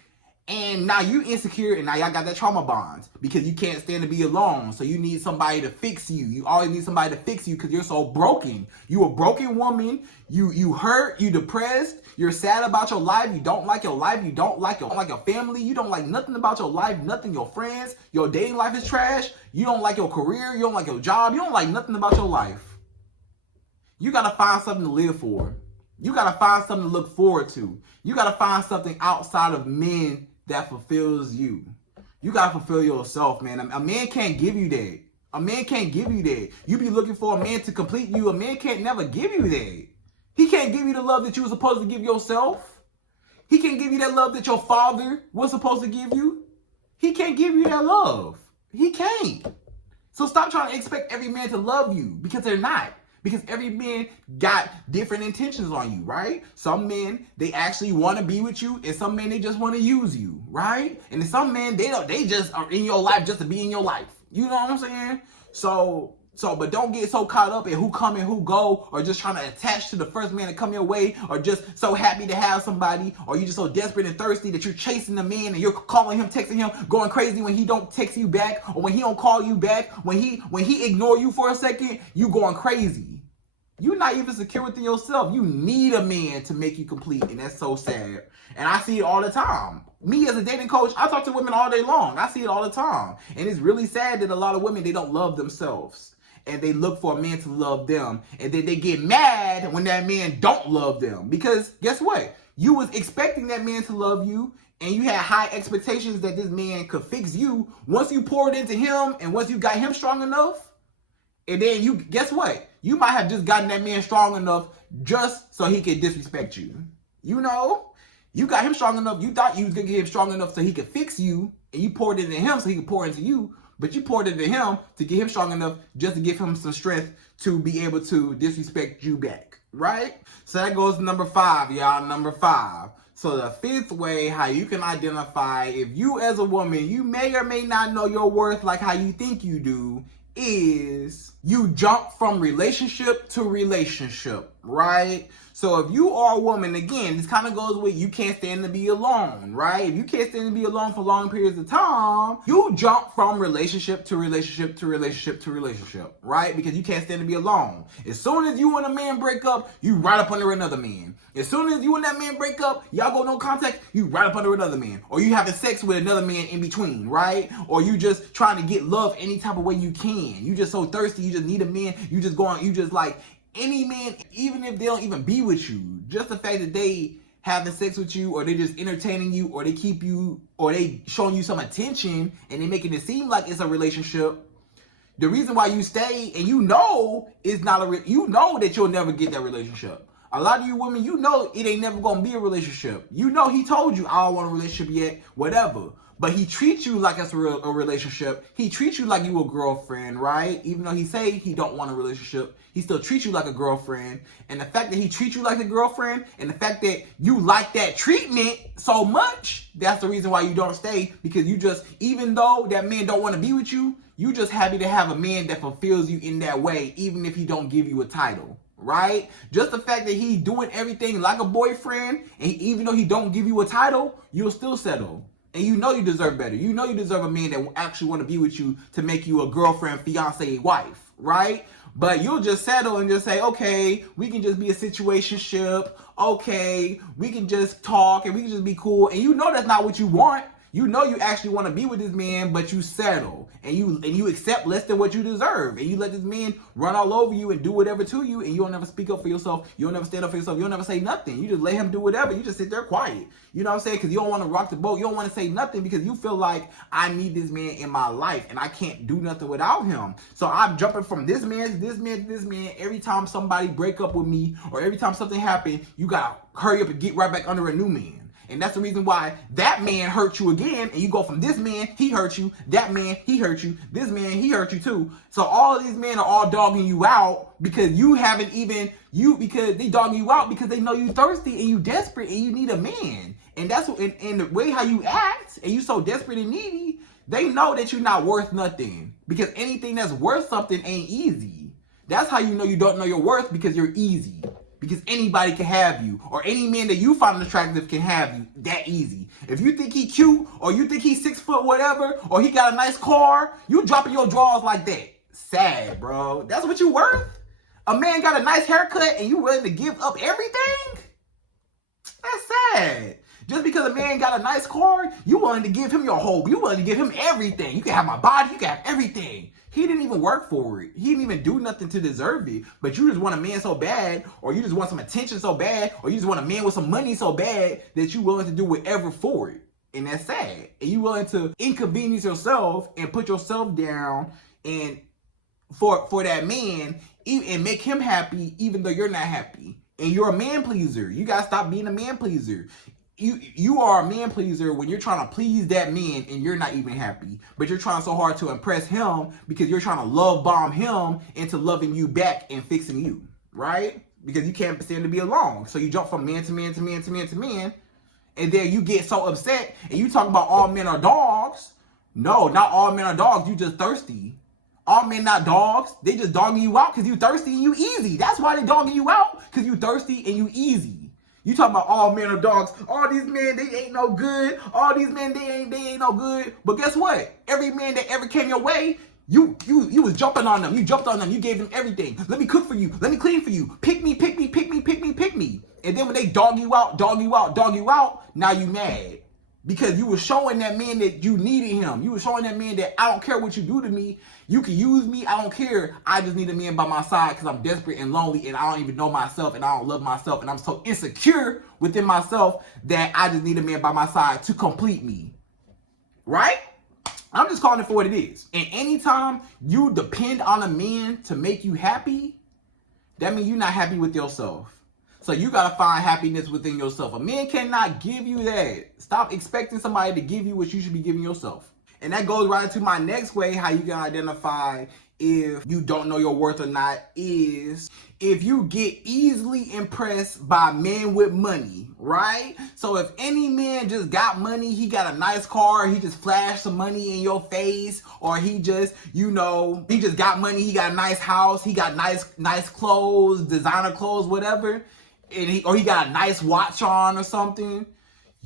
and now you insecure, and now y'all got that trauma bond because you can't stand to be alone. So you need somebody to fix you. You always need somebody to fix you because you're so broken. You a broken woman. You hurt. You depressed. You're sad about your life. You don't like your life. You don't like your family. You don't like nothing about your life. Nothing. Your friends. Your dating life is trash. You don't like your career. You don't like your job. You don't like nothing about your life. You gotta find something to live for. You gotta find something to look forward to. You gotta find something outside of men that fulfills you. You gotta fulfill yourself, man. A man can't give you that. A man can't give you that. You be looking for a man to complete you. A man can't never give you that. He can't give you the love that you were supposed to give yourself. He can't give you that love that your father was supposed to give you. He can't give you that love. He can't. So stop trying to expect every man to love you because they're not. Because every man got different intentions on you, right? Some men, they actually want to be with you, and some men, they just want to use you, right? And some men, they just are in your life just to be in your life. You know what I'm saying? But don't get so caught up in who come and who go, or just trying to attach to the first man that come your way, or just so happy to have somebody, or you just so desperate and thirsty that you're chasing the man and you're calling him, texting him, going crazy when he don't text you back, or when he don't call you back, when he ignore you for a second, you going crazy. You're not even secure within yourself. You need a man to make you complete, and that's so sad. And I see it all the time. Me as a dating coach, I talk to women all day long. I see it all the time. And it's really sad that a lot of women, they don't love themselves. And they look for a man to love them. And then they get mad when that man don't love them. Because guess what? You was expecting that man to love you, and you had high expectations that this man could fix you. Once you poured into him, and once you got him strong enough, and then guess what? You might have just gotten that man strong enough just so he could disrespect you. You know? You got him strong enough. You thought you was going to get him strong enough so he could fix you. And you poured into him so he could pour into you. But you poured into him to get him strong enough just to give him some strength to be able to disrespect you back. Right? So that goes to number 5, y'all. Number 5. So the 5th way how you can identify if you as a woman, you may or may not know your worth like how you think you do, is you jump from relationship to relationship, right? So if you are a woman, again, this kind of goes with you can't stand to be alone, right? If you can't stand to be alone for long periods of time, you jump from relationship to relationship to relationship to relationship, right? Because you can't stand to be alone. As soon as you and a man break up, you right up under another man. As soon as you and that man break up, y'all go no contact, you right up under another man. Or you having sex with another man in between, right? Or you just trying to get love any type of way you can. You just so thirsty, you just need a man, you just like any man, even if they don't even be with you, just the fact that they having sex with you, or they just entertaining you, or they keep you, or they showing you some attention, and they making it seem like it's a relationship. The reason why you stay, and you know it's not you know that you'll never get that relationship. A lot of you women, you know it ain't never gonna be a relationship. You know he told you, I don't want a relationship yet, whatever. But he treats you like it's a relationship. He treats you like you a girlfriend, right? Even though he say he don't want a relationship, he still treats you like a girlfriend. And the fact that he treats you like a girlfriend, and the fact that you like that treatment so much, that's the reason why you don't stay. Because you just, even though that man don't want to be with you, you just happy to have a man that fulfills you in that way, even if he don't give you a title. Right? Just the fact that he's doing everything like a boyfriend, and even though he don't give you a title, you'll still settle. And you know you deserve better. You know you deserve a man that will actually want to be with you to make you a girlfriend, fiance, wife, right? But you'll just settle and just say, okay, we can just be a situationship. Okay, we can just talk and we can just be cool. And you know that's not what you want. You know you actually want to be with this man, but you settle and you accept less than what you deserve, and you let this man run all over you and do whatever to you, and you don't never speak up for yourself. You don't never stand up for yourself. You don't never say nothing. You just let him do whatever. You just sit there quiet. You know what I'm saying? Because you don't want to rock the boat. You don't want to say nothing because you feel like I need this man in my life and I can't do nothing without him. So I'm jumping from this man to this man to this man. Every time somebody break up with me or every time something happen, you gotta hurry up and get right back under a new man. And that's the reason why that man hurt you again, and you go from this man, he hurt you, that man, he hurt you, this man, he hurt you too. So all of these men are all dogging you out because you haven't even, because they dogging you out because they know you thirsty and you desperate and you need a man. And that's what, and the way how you act, and you so desperate and needy, they know that you're not worth nothing. Because anything that's worth something ain't easy. That's how you know you don't know your worth, because you're easy. Because anybody can have you, or any man that you find attractive can have you that easy. If you think he cute, or you think he's 6 foot whatever, or he got a nice car, you dropping your drawers like that. Sad, bro. That's what you worth? A man got a nice haircut and you willing to give up everything? That's sad. Just because a man got a nice car, you willing to give him your whole, you willing to give him everything. You can have my body, you can have everything. He didn't even work for it. He didn't even do nothing to deserve it. But you just want a man so bad, or you just want some attention so bad, or you just want a man with some money so bad that you willing to do whatever for it. And that's sad. And you willing to inconvenience yourself and put yourself down and for that man and make him happy even though you're not happy. And you're a man pleaser. You gotta stop being a man pleaser. You are a man pleaser when you're trying to please that man and you're not even happy. But you're trying so hard to impress him because you're trying to love bomb him into loving you back and fixing you, right? Because you can't stand to be alone. So you jump from man to man to man to man to man. And then you get so upset and you talk about all men are dogs. No, not all men are dogs. You just thirsty. All men not dogs. They just dogging you out because you thirsty and you easy. That's why they dogging you out, because you thirsty and you easy. You talking about all men are dogs. All these men, they ain't no good. All these men, they ain't no good. But guess what? Every man that ever came your way, you was jumping on them. You jumped on them. You gave them everything. Let me cook for you. Let me clean for you. Pick me, pick me, pick me, pick me, pick me. And then when they dog you out, now you mad. Because you were showing that man that you needed him. You were showing that man that I don't care what you do to me. You can use me. I don't care. I just need a man by my side because I'm desperate and lonely and I don't even know myself and I don't love myself and I'm so insecure within myself that I just need a man by my side to complete me. Right? I'm just calling it for what it is. And anytime you depend on a man to make you happy, that means you're not happy with yourself. So you got to find happiness within yourself. A man cannot give you that. Stop expecting somebody to give you what you should be giving yourself. And that goes right into my next way, how you can identify if you don't know your worth or not, is if you get easily impressed by men with money, right? So if any man just got money, he got a nice car, he just flashed some money in your face, or he just, he just got money, he got a nice house, he got nice clothes, designer clothes, whatever, and he got a nice watch on or something.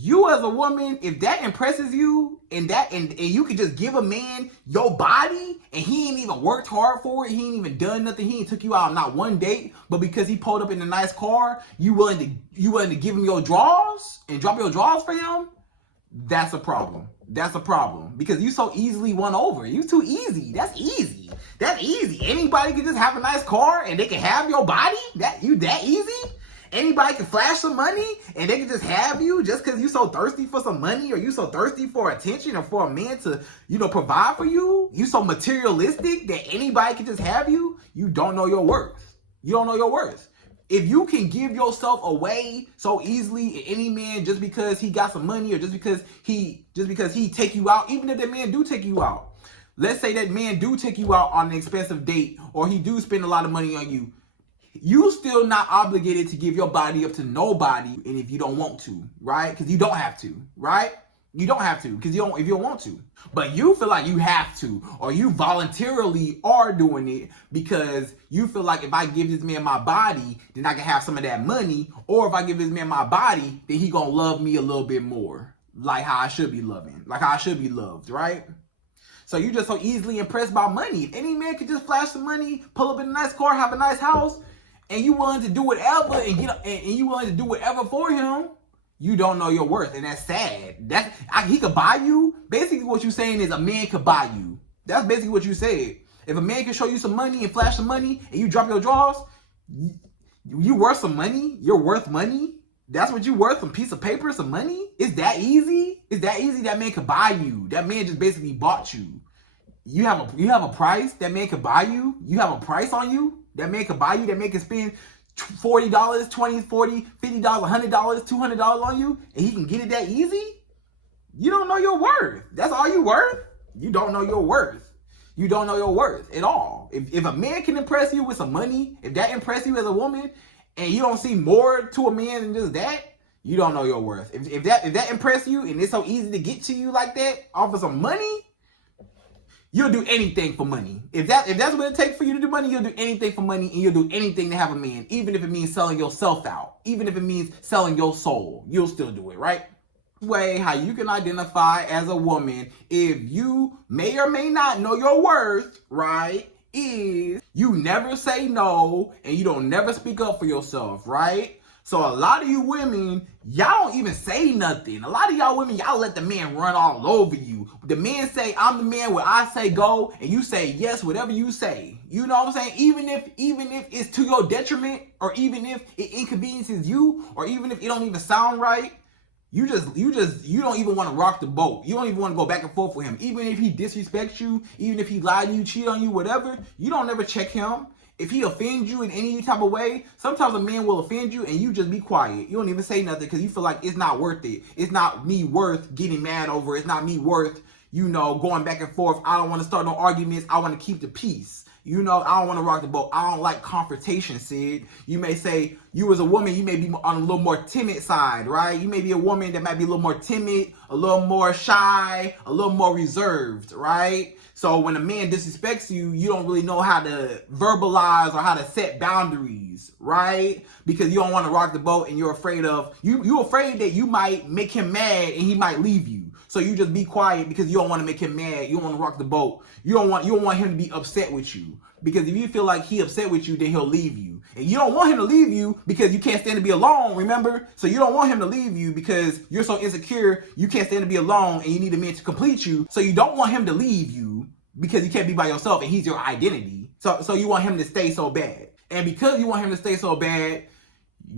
You as a woman, if that impresses you and you can just give a man your body and he ain't even worked hard for it, he ain't even done nothing, he ain't took you out on not one date, but because he pulled up in a nice car, you willing to give him your drawers and drop your drawers for him, that's a problem. That's a problem. Because you so easily won over. You too easy. That's easy. That's easy. Anybody can just have a nice car and they can have your body? That easy? Anybody can flash some money and they can just have you just because you so thirsty for some money, or you so thirsty for attention, or for a man to, provide for you? You so materialistic that anybody can just have you? You don't know your worth. You don't know your worth. If you can give yourself away so easily, any man, just because he got some money, or just because he take you out, even if that man do take you out. Let's say that man do take you out on an expensive date, or he do spend a lot of money on you. You still not obligated to give your body up to nobody, and if you don't want to, right? Because you don't have to, right? You don't have to, because if you don't want to. But you feel like you have to, or you voluntarily are doing it because you feel like if I give this man my body, then I can have some of that money, or if I give this man my body, then he gonna love me a little bit more, like how I should be loving, like how I should be loved, right? So you just so easily impressed by money. If any man could just flash some money, pull up in a nice car, have a nice house, and you willing to do whatever and you willing to do whatever for him, You don't know your worth, and that's sad. He could buy you. Basically, what you're saying is a man could buy you. That's basically what you said. If a man can show you some money and flash some money, and you drop your drawers, you worth some money. You're worth money. That's what you worth, some piece of paper, some money. Is that easy? Is that easy? That man could buy you. That man just basically bought you. You have a price. That man could buy you. You have a price on you. That man could buy you. That man could spend $40, $20, $40, $50, $100, $200 on you, and he can get it that easy? You don't know your worth. That's all you worth? You don't know your worth. You don't know your worth at all. If a man can impress you with some money, if that impresses you as a woman, and you don't see more to a man than just that, you don't know your worth. If that impresses you and it's so easy to get to you like that off of some money, you'll do anything for money. If that's what it takes for you to do money, you'll do anything for money, and you'll do anything to have a man, even if it means selling yourself out, even if it means selling your soul, you'll still do it, right? Way how you can identify as a woman if you may or may not know your worth, right, is you never say no and you don't never speak up for yourself, right? So a lot of you women, y'all don't even say nothing. A lot of y'all women, y'all let the man run all over you. The men say, I'm the man where I say go, and you say yes, whatever you say. You know what I'm saying? Even if it's to your detriment, or even if it inconveniences you, or even if it don't even sound right, you don't even want to rock the boat. You don't even want to go back and forth with him. Even if he disrespects you, even if he lied to you, cheat on you, whatever, you don't ever check him. If he offends you in any type of way, sometimes a man will offend you and you just be quiet. You don't even say nothing because you feel like it's not worth it. It's not me worth getting mad over. It's not me worth, going back and forth. I don't want to start no arguments. I want to keep the peace. I don't want to rock the boat. I don't like confrontation, Sydd. You may say, you as a woman, you may be on a little more timid side, right? You may be a woman that might be a little more timid, a little more shy, a little more reserved, right? So when a man disrespects you, you don't really know how to verbalize or how to set boundaries, right? Because you don't want to rock the boat and you're afraid you're afraid that you might make him mad and he might leave you. So you just be quiet because you don't want to make him mad. You don't want to rock the boat. You don't want him to be upset with you. Because if you feel like he upset with you, then he'll leave you. And you don't want him to leave you because you can't stand to be alone, remember? So you don't want him to leave you because you're so insecure, you can't stand to be alone and you need a man to complete you. So you don't want him to leave you because you can't be by yourself and he's your identity. So you want him to stay so bad. And because you want him to stay so bad,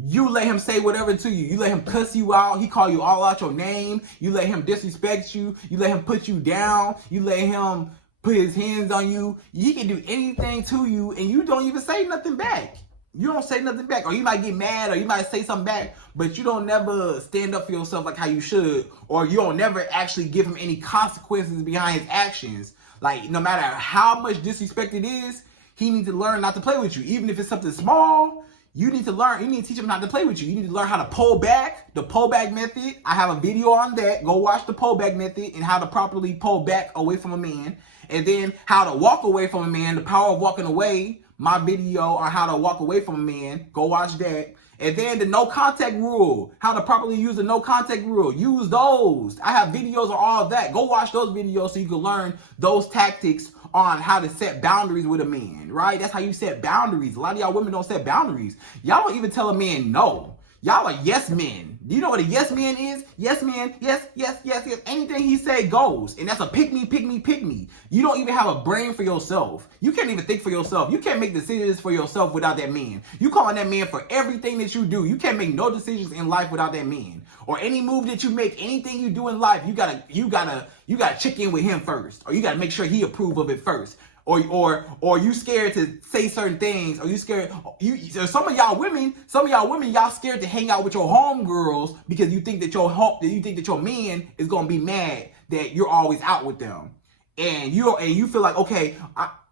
you let him say whatever to you. You let him cuss you out. He call you all out your name. You let him disrespect you. You let him put you down. You let him put his hands on you. He can do anything to you and you don't even say nothing back. You don't say nothing back. Or you might get mad or you might say something back, but you don't never stand up for yourself like how you should. Or you don't never actually give him any consequences behind his actions. Like, no matter how much disrespect it is, he needs to learn not to play with you. Even if it's something small, you need to teach him not to play with you. You need to learn how to pull back, the pullback method. I have a video on that. Go watch the pullback method and how to properly pull back away from a man. And then how to walk away from a man, the power of walking away. My video on how to walk away from a man. Go watch that. And then the no contact rule, how to properly use the no contact rule. Use those. I have videos on all of that. Go watch those videos so you can learn those tactics on how to set boundaries with a man, right? That's how you set boundaries. A lot of y'all women don't set boundaries. Y'all don't even tell a man no. Y'all are yes men. Do you know what a yes man is? Yes man, yes, yes, yes, yes. Anything he say goes. And that's a pick me, pick me, pick me. You don't even have a brain for yourself. You can't even think for yourself. You can't make decisions for yourself without that man. You calling that man for everything that you do. You can't make no decisions in life without that man. Or any move that you make, anything you do in life, you gotta check in with him first. Or you gotta make sure he approve of it first. Or you scared to say certain things, or you scared. Some of y'all women, y'all scared to hang out with your homegirls because you think that your man is gonna be mad that you're always out with them, and you feel like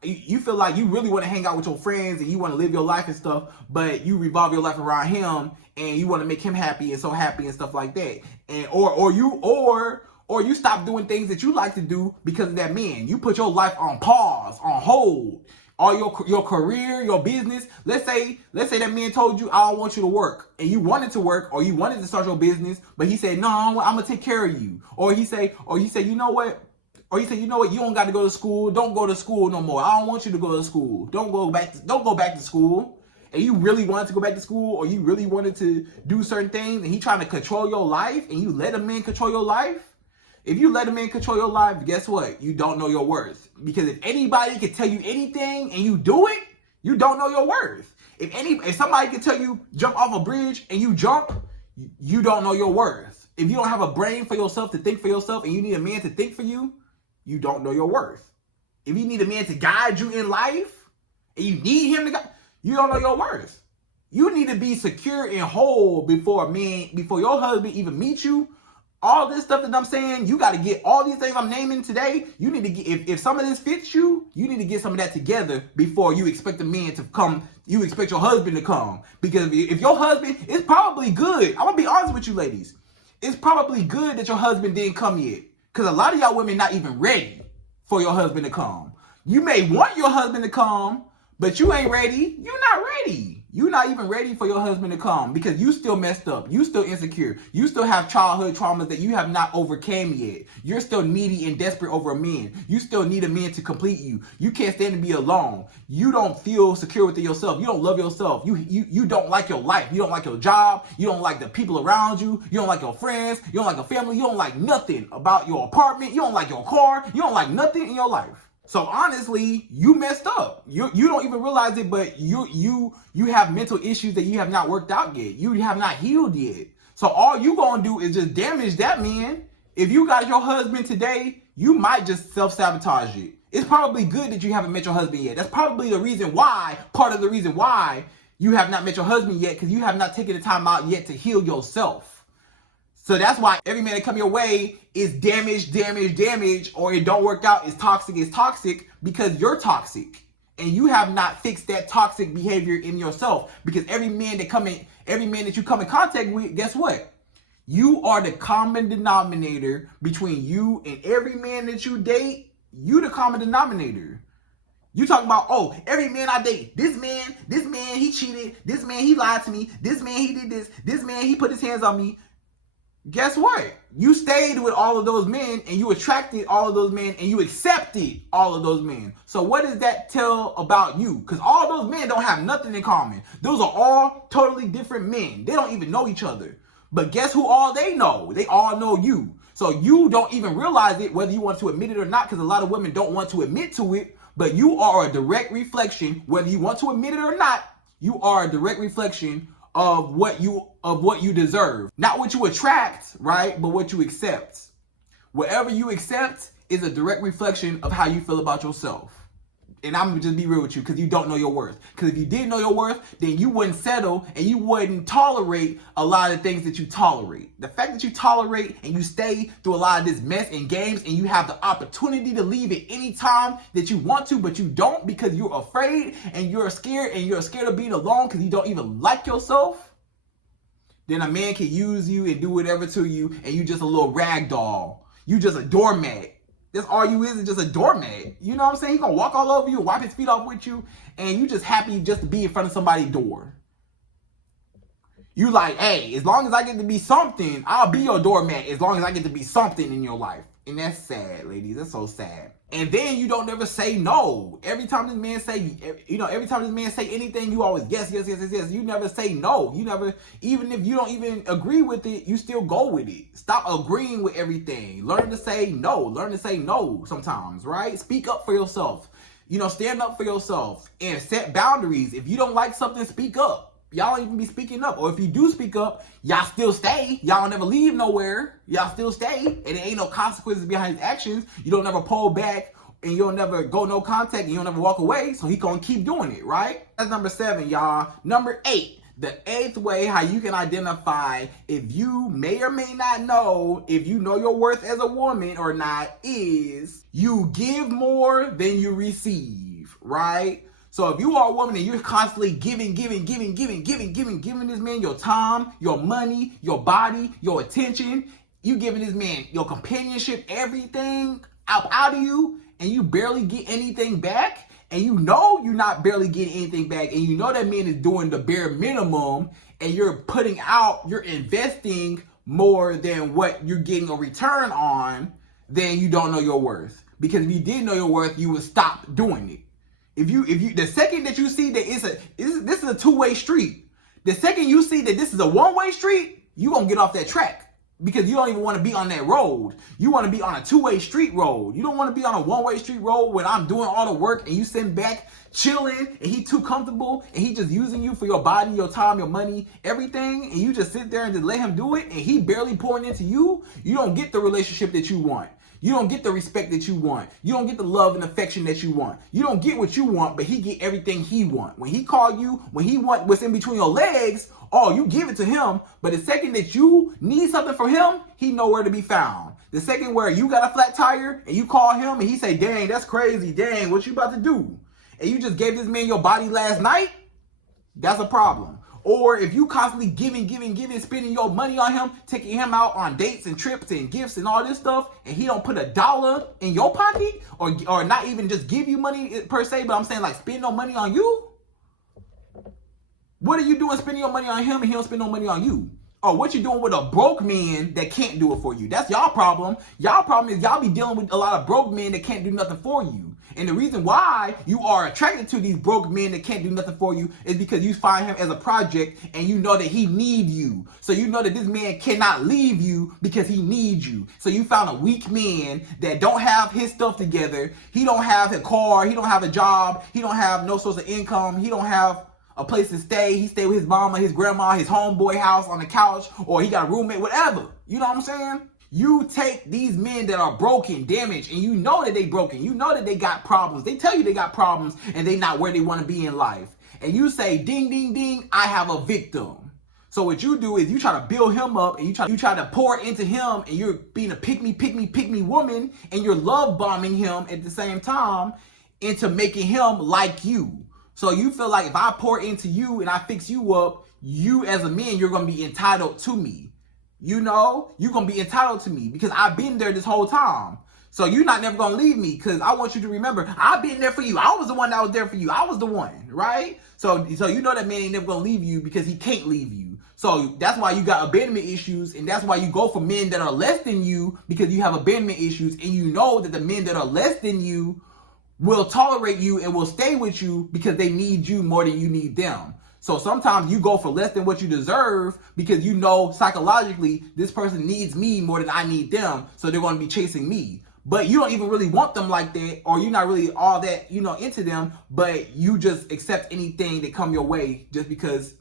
you feel like you really want to hang out with your friends and you want to live your life and stuff, but you revolve your life around him and you want to make him happy and so happy and stuff like that, and or you stop doing things that you like to do because of that man. You put your life on pause, on hold. All your career, your business. Let's say that man told you, I don't want you to work. And you wanted to work, or you wanted to start your business, but he said, no, I'm gonna take care of you. Or he said, you know what? Or he said, you know what, you don't got to go to school. Don't go to school no more. I don't want you to go to school. Don't go back to school. and you really wanted to go back to school, or you really wanted to do certain things, and he trying to control your life, and you let a man control your life, if you let a man control your life, guess what? You don't know your worth. Because if anybody can tell you anything and you do it, you don't know your worth. If somebody can tell you jump off a bridge and you jump, you don't know your worth. If you don't have a brain for yourself to think for yourself, and you need a man to think for you, you don't know your worth. If you need a man to guide you in life, and you need him to guide, you don't know your worth. You need to be secure and whole before your husband even meets you. All this stuff that I'm saying, you got to get all these things I'm naming today. You need to get, if some of this fits you, you need to get some of that together before you expect a man to come. You expect your husband to come. Because if your husband, it's probably good. I'm going to be honest with you, ladies. It's probably good that your husband didn't come yet. Because a lot of y'all women not even ready for your husband to come. You may want your husband to come, but you ain't ready. You're not ready. You're not even ready for your husband to come because you still messed up. You still insecure. You still have childhood traumas that you have not overcame yet. You're still needy and desperate over a man. You still need a man to complete you. You can't stand to be alone. You don't feel secure within yourself. You don't love yourself. You don't like your life. You don't like your job. You don't like the people around you. You don't like your friends. You don't like your family. You don't like nothing about your apartment. You don't like your car. You don't like nothing in your life. So honestly, you messed up. You don't even realize it, but you have mental issues that you have not worked out yet. You have not healed yet. So all you gonna do is just damage that man. If you got your husband today, you might just self-sabotage it. It's probably good that you haven't met your husband yet. That's probably the reason why, part of the reason why you have not met your husband yet, because you have not taken the time out yet to heal yourself. So that's why every man that come your way is damaged, or it don't work out, it's toxic because you're toxic. And you have not fixed that toxic behavior in yourself. Because every man that you come in contact with, guess what? You are the common denominator between you and every man that you date. You the common denominator. You talking about, oh, every man I date, this man, he cheated, this man, he lied to me, this man, he did this man, he put his hands on me. Guess what? You stayed with all of those men, and you attracted all of those men, and you accepted all of those men. So what does that tell about you? Because all those men don't have nothing in common. Those are all totally different men. They don't even know each other. But guess who all they know? They all know you. So you don't even realize it, whether you want to admit it or not, because a lot of women don't want to admit to it. But you are a direct reflection, whether you want to admit it or not, you are a direct reflection of what you deserve. Not what you attract, right? But what you accept. Whatever you accept is a direct reflection of how you feel about yourself. And I'm gonna just be real with you, because you don't know your worth. Because if you did know your worth, then you wouldn't settle and you wouldn't tolerate a lot of things that you tolerate. The fact that you tolerate and you stay through a lot of this mess and games, and you have the opportunity to leave at any time that you want to, but you don't because you're afraid and you're scared of being alone because you don't even like yourself, then a man can use you and do whatever to you, and you just a little rag doll. You just a doormat. That's all you is just a doormat. You know what I'm saying? He's gonna walk all over you, wipe his feet off with you, and you just happy just to be in front of somebody's door. You like, hey, as long as I get to be something, I'll be your doormat as long as I get to be something in your life. And that's sad, ladies. That's so sad. And then you don't never say no. Every time this man say, anything, you always yes. You never say no. You never, even if you don't even agree with it, you still go with it. Stop agreeing with everything. Learn to say no. Learn to say no sometimes, right? Speak up for yourself. Stand up for yourself and set boundaries. If you don't like something, speak up. Y'all don't even be speaking up. Or if you do speak up, y'all still stay. Y'all don't never leave nowhere. Y'all still stay. And there ain't no consequences behind his actions. You don't never pull back, and you don't never go no contact, and you don't never walk away. So he gonna keep doing it, right? That's number 7, y'all. Number 8. The 8th way how you can identify if you may or may not know if you know your worth as a woman or not is you give more than you receive, right? So if you are a woman and you're constantly giving this man your time, your money, your body, your attention, you giving this man your companionship, everything out of you, and you barely get anything back, and you know you're not barely getting anything back, and you know that man is doing the bare minimum, and you're investing more than what you're getting a return on, then you don't know your worth. Because if you did know your worth, you would stop doing it. The second that you see that this is a two-way street, the second you see that this is a one-way street, you gonna get off that track. Because you don't even want to be on that road. You want to be on a two-way street road. You don't want to be on a one-way street road when I'm doing all the work and you sitting back chilling and he too comfortable and he just using you for your body, your time, your money, everything, and you just sit there and just let him do it and he barely pouring into you. You don't get the relationship that you want. You don't get the respect that you want. You don't get the love and affection that you want. You don't get what you want, but he get everything he want. When he call you, when he want what's in between your legs, oh, you give it to him. But the second that you need something from him, he nowhere to be found. The second where you got a flat tire and you call him and he say, dang, that's crazy. Dang, what you about to do? And you just gave this man your body last night, that's a problem. Or if you constantly giving, spending your money on him, taking him out on dates and trips and gifts and all this stuff, and he don't put $1 in your pocket, or not even just give you money per se, but I'm saying like spend no money on you. What are you doing spending your money on him and he don't spend no money on you? Or what you doing with a broke man that can't do it for you? That's y'all problem. Y'all problem is y'all be dealing with a lot of broke men that can't do nothing for you. And the reason why you are attracted to these broke men that can't do nothing for you is because you find him as a project and you know that he need you. So you know that this man cannot leave you because he needs you. So you found a weak man that don't have his stuff together. He don't have a car. He don't have a job. He don't have no source of income. He don't have a place to stay. He stay with his mama, his grandma, his homeboy house on the couch, or he got a roommate, whatever. You know what I'm saying? You take these men that are broken, damaged, and you know that they broken. You know that they got problems. They tell you they got problems and they not where they want to be in life. And you say, ding, ding, ding, I have a victim. So what you do is you try to build him up and you try to pour into him, and you're being a pick me woman, and you're love bombing him at the same time into making him like you. So you feel like if I pour into you and I fix you up, you as a man, you're going to be entitled to me. You know, you're going to be entitled to me because I've been there this whole time. So you're not never going to leave me because I want you to remember, I've been there for you. I was the one that was there for you. I was the one, right? So you know that man ain't never going to leave you because he can't leave you. So that's why you got abandonment issues, and that's why you go for men that are less than you, because you have abandonment issues, and you know that the men that are less than you will tolerate you and will stay with you because they need you more than you need them. So sometimes you go for less than what you deserve because you know psychologically this person needs me more than I need them, so they're going to be chasing me. But you don't even really want them like that, or you're not really all that, into them, but you just accept anything that come your way just because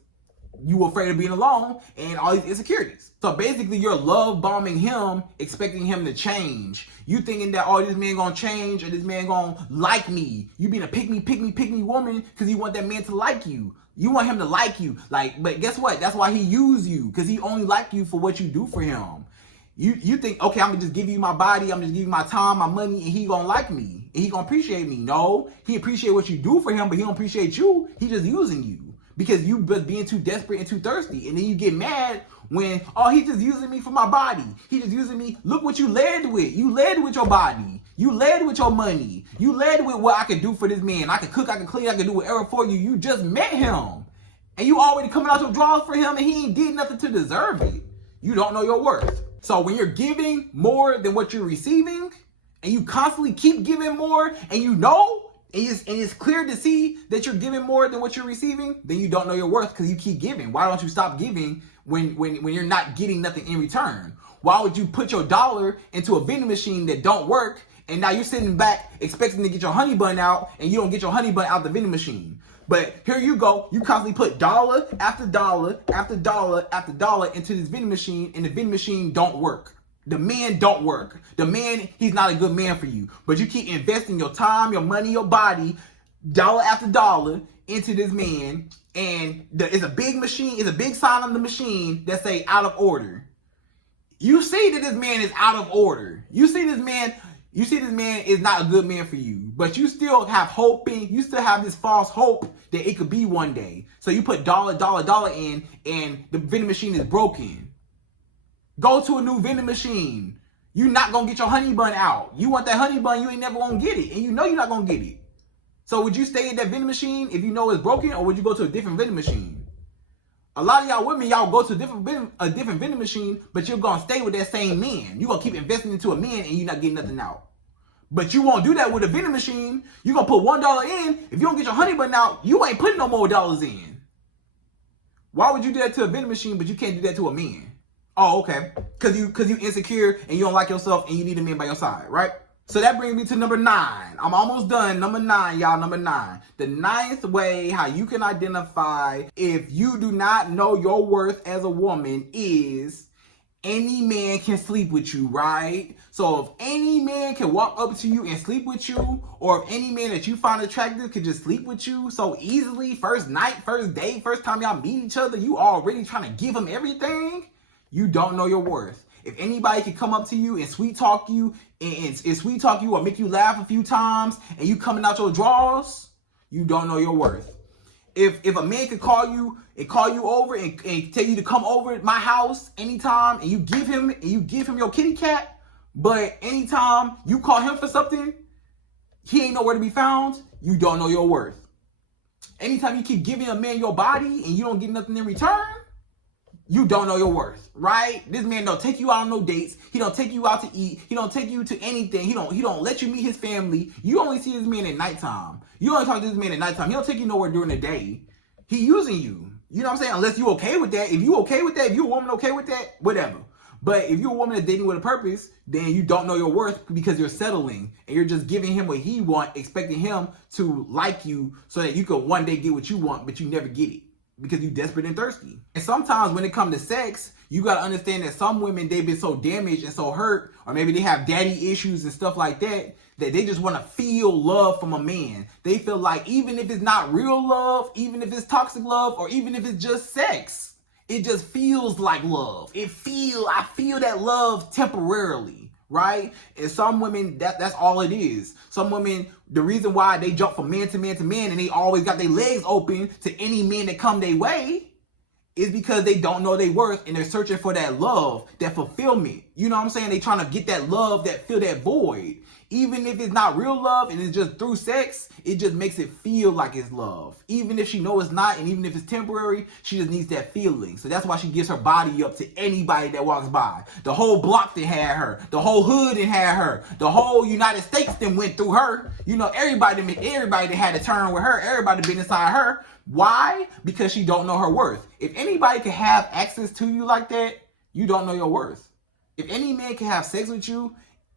you afraid of being alone and all these insecurities. So basically you're love bombing him, expecting him to change. You thinking that, oh, this man gonna change or this man gonna like me. You being a pick me woman because you want that man to like you. You want him to like you. But guess what? That's why he use you, because he only like you for what you do for him. You think, okay, I'm gonna just give you my body, I'm just give you my time, my money, and he gonna like me and he gonna appreciate me. No, he appreciate what you do for him, but he don't appreciate you. He just using you because you just being too desperate and too thirsty. And then you get mad when, oh, he just using me for my body. He just using me. Look what you led with. You led with your body. You led with your money. You led with what I could do for this man. I could cook, I could clean, I could do whatever for you. You just met him. And you already coming out your drawers for him and he ain't did nothing to deserve it. You don't know your worth. So when you're giving more than what you're receiving, and you constantly keep giving more, and you know, and it's clear to see that you're giving more than what you're receiving, then you don't know your worth because you keep giving. Why don't you stop giving when you're not getting nothing in return? Why would you put your dollar into a vending machine that don't work, and now you're sitting back expecting to get your honey bun out, and you don't get your honey bun out the vending machine? But here you go, you constantly put dollar after dollar after dollar after dollar into this vending machine, and the vending machine don't work. The man don't work. The man, he's not a good man for you. But you keep investing your time, your money, your body, dollar after dollar into this man, and it's a big machine, it's a big sign on the machine that say out of order. You see that this man is out of order. You see this man is not a good man for you, but you still have hoping, you still have this false hope that it could be one day. So you put dollar in, and the vending machine is broken. Go to a new vending machine. You're not going to get your honey bun out. You want that honey bun, you ain't never going to get it. And you know you're not going to get it. So would you stay at that vending machine if you know it's broken, or would you go to a different vending machine? A lot of y'all women, y'all go to a different vending machine, but you're going to stay with that same man. You're going to keep investing into a man and you're not getting nothing out. But you won't do that with a vending machine. You're going to put $1 in. If you don't get your honey bun out, you ain't putting no more dollars in. Why would you do that to a vending machine, but you can't do that to a man? Oh, okay. Because you insecure and you don't like yourself and you need a man by your side, right? So that brings me to number 9. I'm almost done. Number 9, y'all. Number 9. The 9th way how you can identify if you do not know your worth as a woman is any man can sleep with you, right? So if any man can walk up to you and sleep with you, or if any man that you find attractive can just sleep with you so easily, first night, first date, first time y'all meet each other, you already trying to give him everything, you don't know your worth. If anybody can come up to you and sweet talk you and sweet talk you or make you laugh a few times and you coming out your drawers, you don't know your worth. If a man could call you over and tell you to come over at my house anytime and you give him your kitty cat, but anytime you call him for something, he ain't nowhere to be found, you don't know your worth. Anytime you keep giving a man your body and you don't get nothing in return, you don't know your worth, right? This man don't take you out on no dates. He don't take you out to eat. He don't take you to anything. He don't let you meet his family. You only see this man at nighttime. You only talk to this man at nighttime. He don't take you nowhere during the day. He using you. You know what I'm saying? Unless you okay with that. If you okay with that, if you a woman okay with that, whatever. But if you're a woman that's dating with a purpose, then you don't know your worth because you're settling and you're just giving him what he wants, expecting him to like you so that you can one day get what you want, but you never get it because you're desperate and thirsty. And sometimes when it comes to sex, you got to understand that some women, they've been so damaged and so hurt, or maybe they have daddy issues and stuff like that, that they just want to feel love from a man. They feel like even if it's not real love, even if it's toxic love, or even if it's just sex, it just feels like love. I feel that love temporarily, right? And some women, that's all it is. Some women, the reason why they jump from man to man to man and they always got their legs open to any man that come their way is because they don't know their worth and they're searching for that love, that fulfillment. You know what I'm saying? They trying to get that love, that fill that void. Even if it's not real love and it's just through sex, it just makes it feel like it's love. Even if she knows it's not, and even if it's temporary, she just needs that feeling. So that's why she gives her body up to anybody that walks by. The whole block that had her. The whole hood that had her. The whole United States that went through her. You know, everybody that had a turn with her. Everybody been inside her. Why? Because she don't know her worth. If anybody can have access to you like that, you don't know your worth. If any man can have sex with you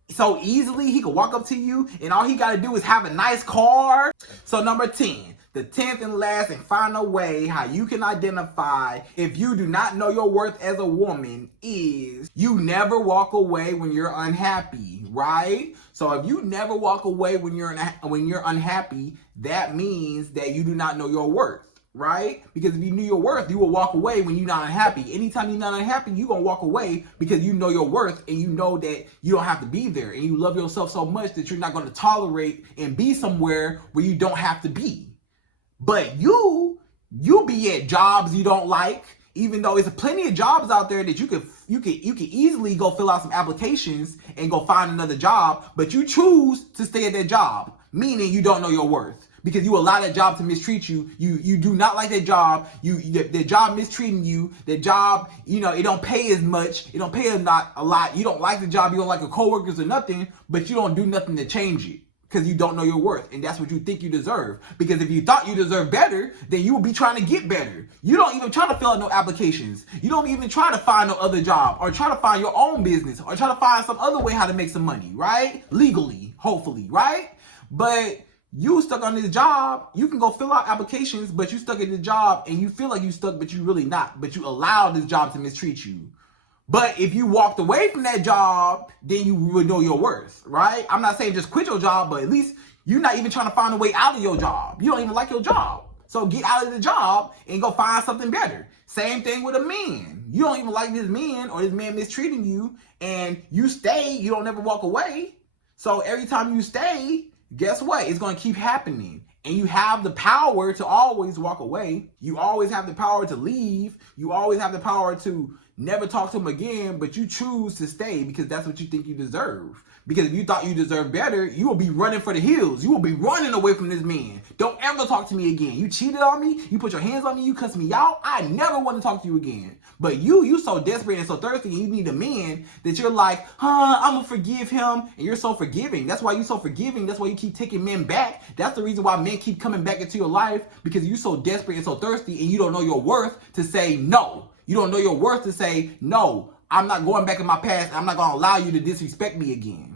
so easily, he can walk up to you and all he got to do is have a nice car. So number 10, the 10th and last and final way how you can identify if you do not know your worth as a woman is you never walk away when you're unhappy, right? So if you never walk away when you're unhappy, that means that you do not know your worth. Right? Because if you knew your worth, you will walk away when you're not unhappy. Anytime you're not unhappy, you're going to walk away because you know your worth and you know that you don't have to be there. And you love yourself so much that you're not going to tolerate and be somewhere where you don't have to be. But you be at jobs you don't like, even though there's plenty of jobs out there that you could easily go fill out some applications and go find another job, but you choose to stay at that job, meaning you don't know your worth. Because you allow that job to mistreat you. You do not like that job. The job mistreating you. The job, it don't pay as much. It don't pay a lot. You don't like the job. You don't like your coworkers or nothing. But you don't do nothing to change it. Because you don't know your worth. And that's what you think you deserve. Because if you thought you deserved better, then you would be trying to get better. You don't even try to fill out no applications. You don't even try to find no other job. Or try to find your own business. Or try to find some other way how to make some money. Right? Legally. Hopefully. Right? But you stuck on this job, you can go fill out applications, but you stuck at the job and you feel like you stuck, but you really not. But you allow this job to mistreat you. But if you walked away from that job, then you would know your worth, right? I'm not saying just quit your job, but at least you're not even trying to find a way out of your job. You don't even like your job. So get out of the job and go find something better. Same thing with a man. You don't even like this man or this man mistreating you and you stay, you don't never walk away. So every time you stay, guess what? It's going to keep happening. And you have the power to always walk away. You always have the power to leave. You always have the power to never talk to him again, but you choose to stay because that's what you think you deserve. Because if you thought you deserved better, you will be running for the hills. You will be running away from this man. Don't ever talk to me again. You cheated on me. You put your hands on me. You cussed me out. I never want to talk to you again. But you so desperate and so thirsty, and you need a man that you're like, I'm going to forgive him. And you're so forgiving. That's why you're so forgiving. That's why you keep taking men back. That's the reason why men keep coming back into your life, because you're so desperate and so thirsty, and you don't know your worth to say no. You don't know your worth to say, no, I'm not going back in my past. I'm not going to allow you to disrespect me again.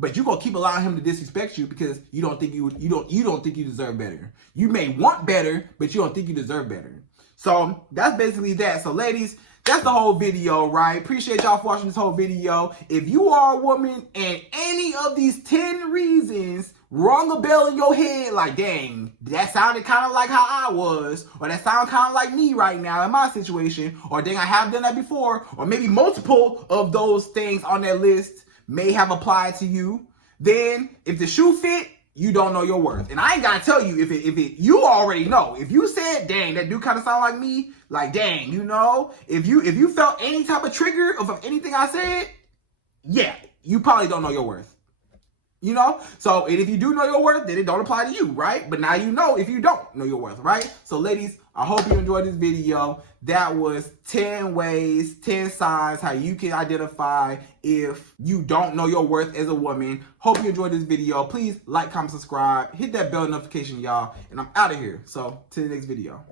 But you're gonna keep allowing him to disrespect you because you don't think you deserve better. You may want better, but you don't think you deserve better. So that's basically that. So ladies, that's the whole video, right? Appreciate y'all for watching this whole video. If you are a woman and any of these 10 reasons rung a bell in your head, like, dang, that sounded kind of like how I was, or that sounded kind of like me right now in my situation, or dang, I have done that before, or maybe multiple of those things on that list may have applied to you, then if the shoe fit, you don't know your worth. And I ain't gotta tell you if it you already know. If you said, dang, that dude kind of sound like me, like, dang, you know, if you felt any type of trigger of anything I said, yeah, you probably don't know your worth. You know? So, and if you do know your worth, then it don't apply to you, right? But now you know if you don't know your worth, right? So ladies, I hope you enjoyed this video. That was 10 ways, 10 signs how you can identify if you don't know your worth as a woman. Hope you enjoyed this video. Please like, comment, subscribe, hit that bell notification, y'all. And I'm out of here. So, to the next video.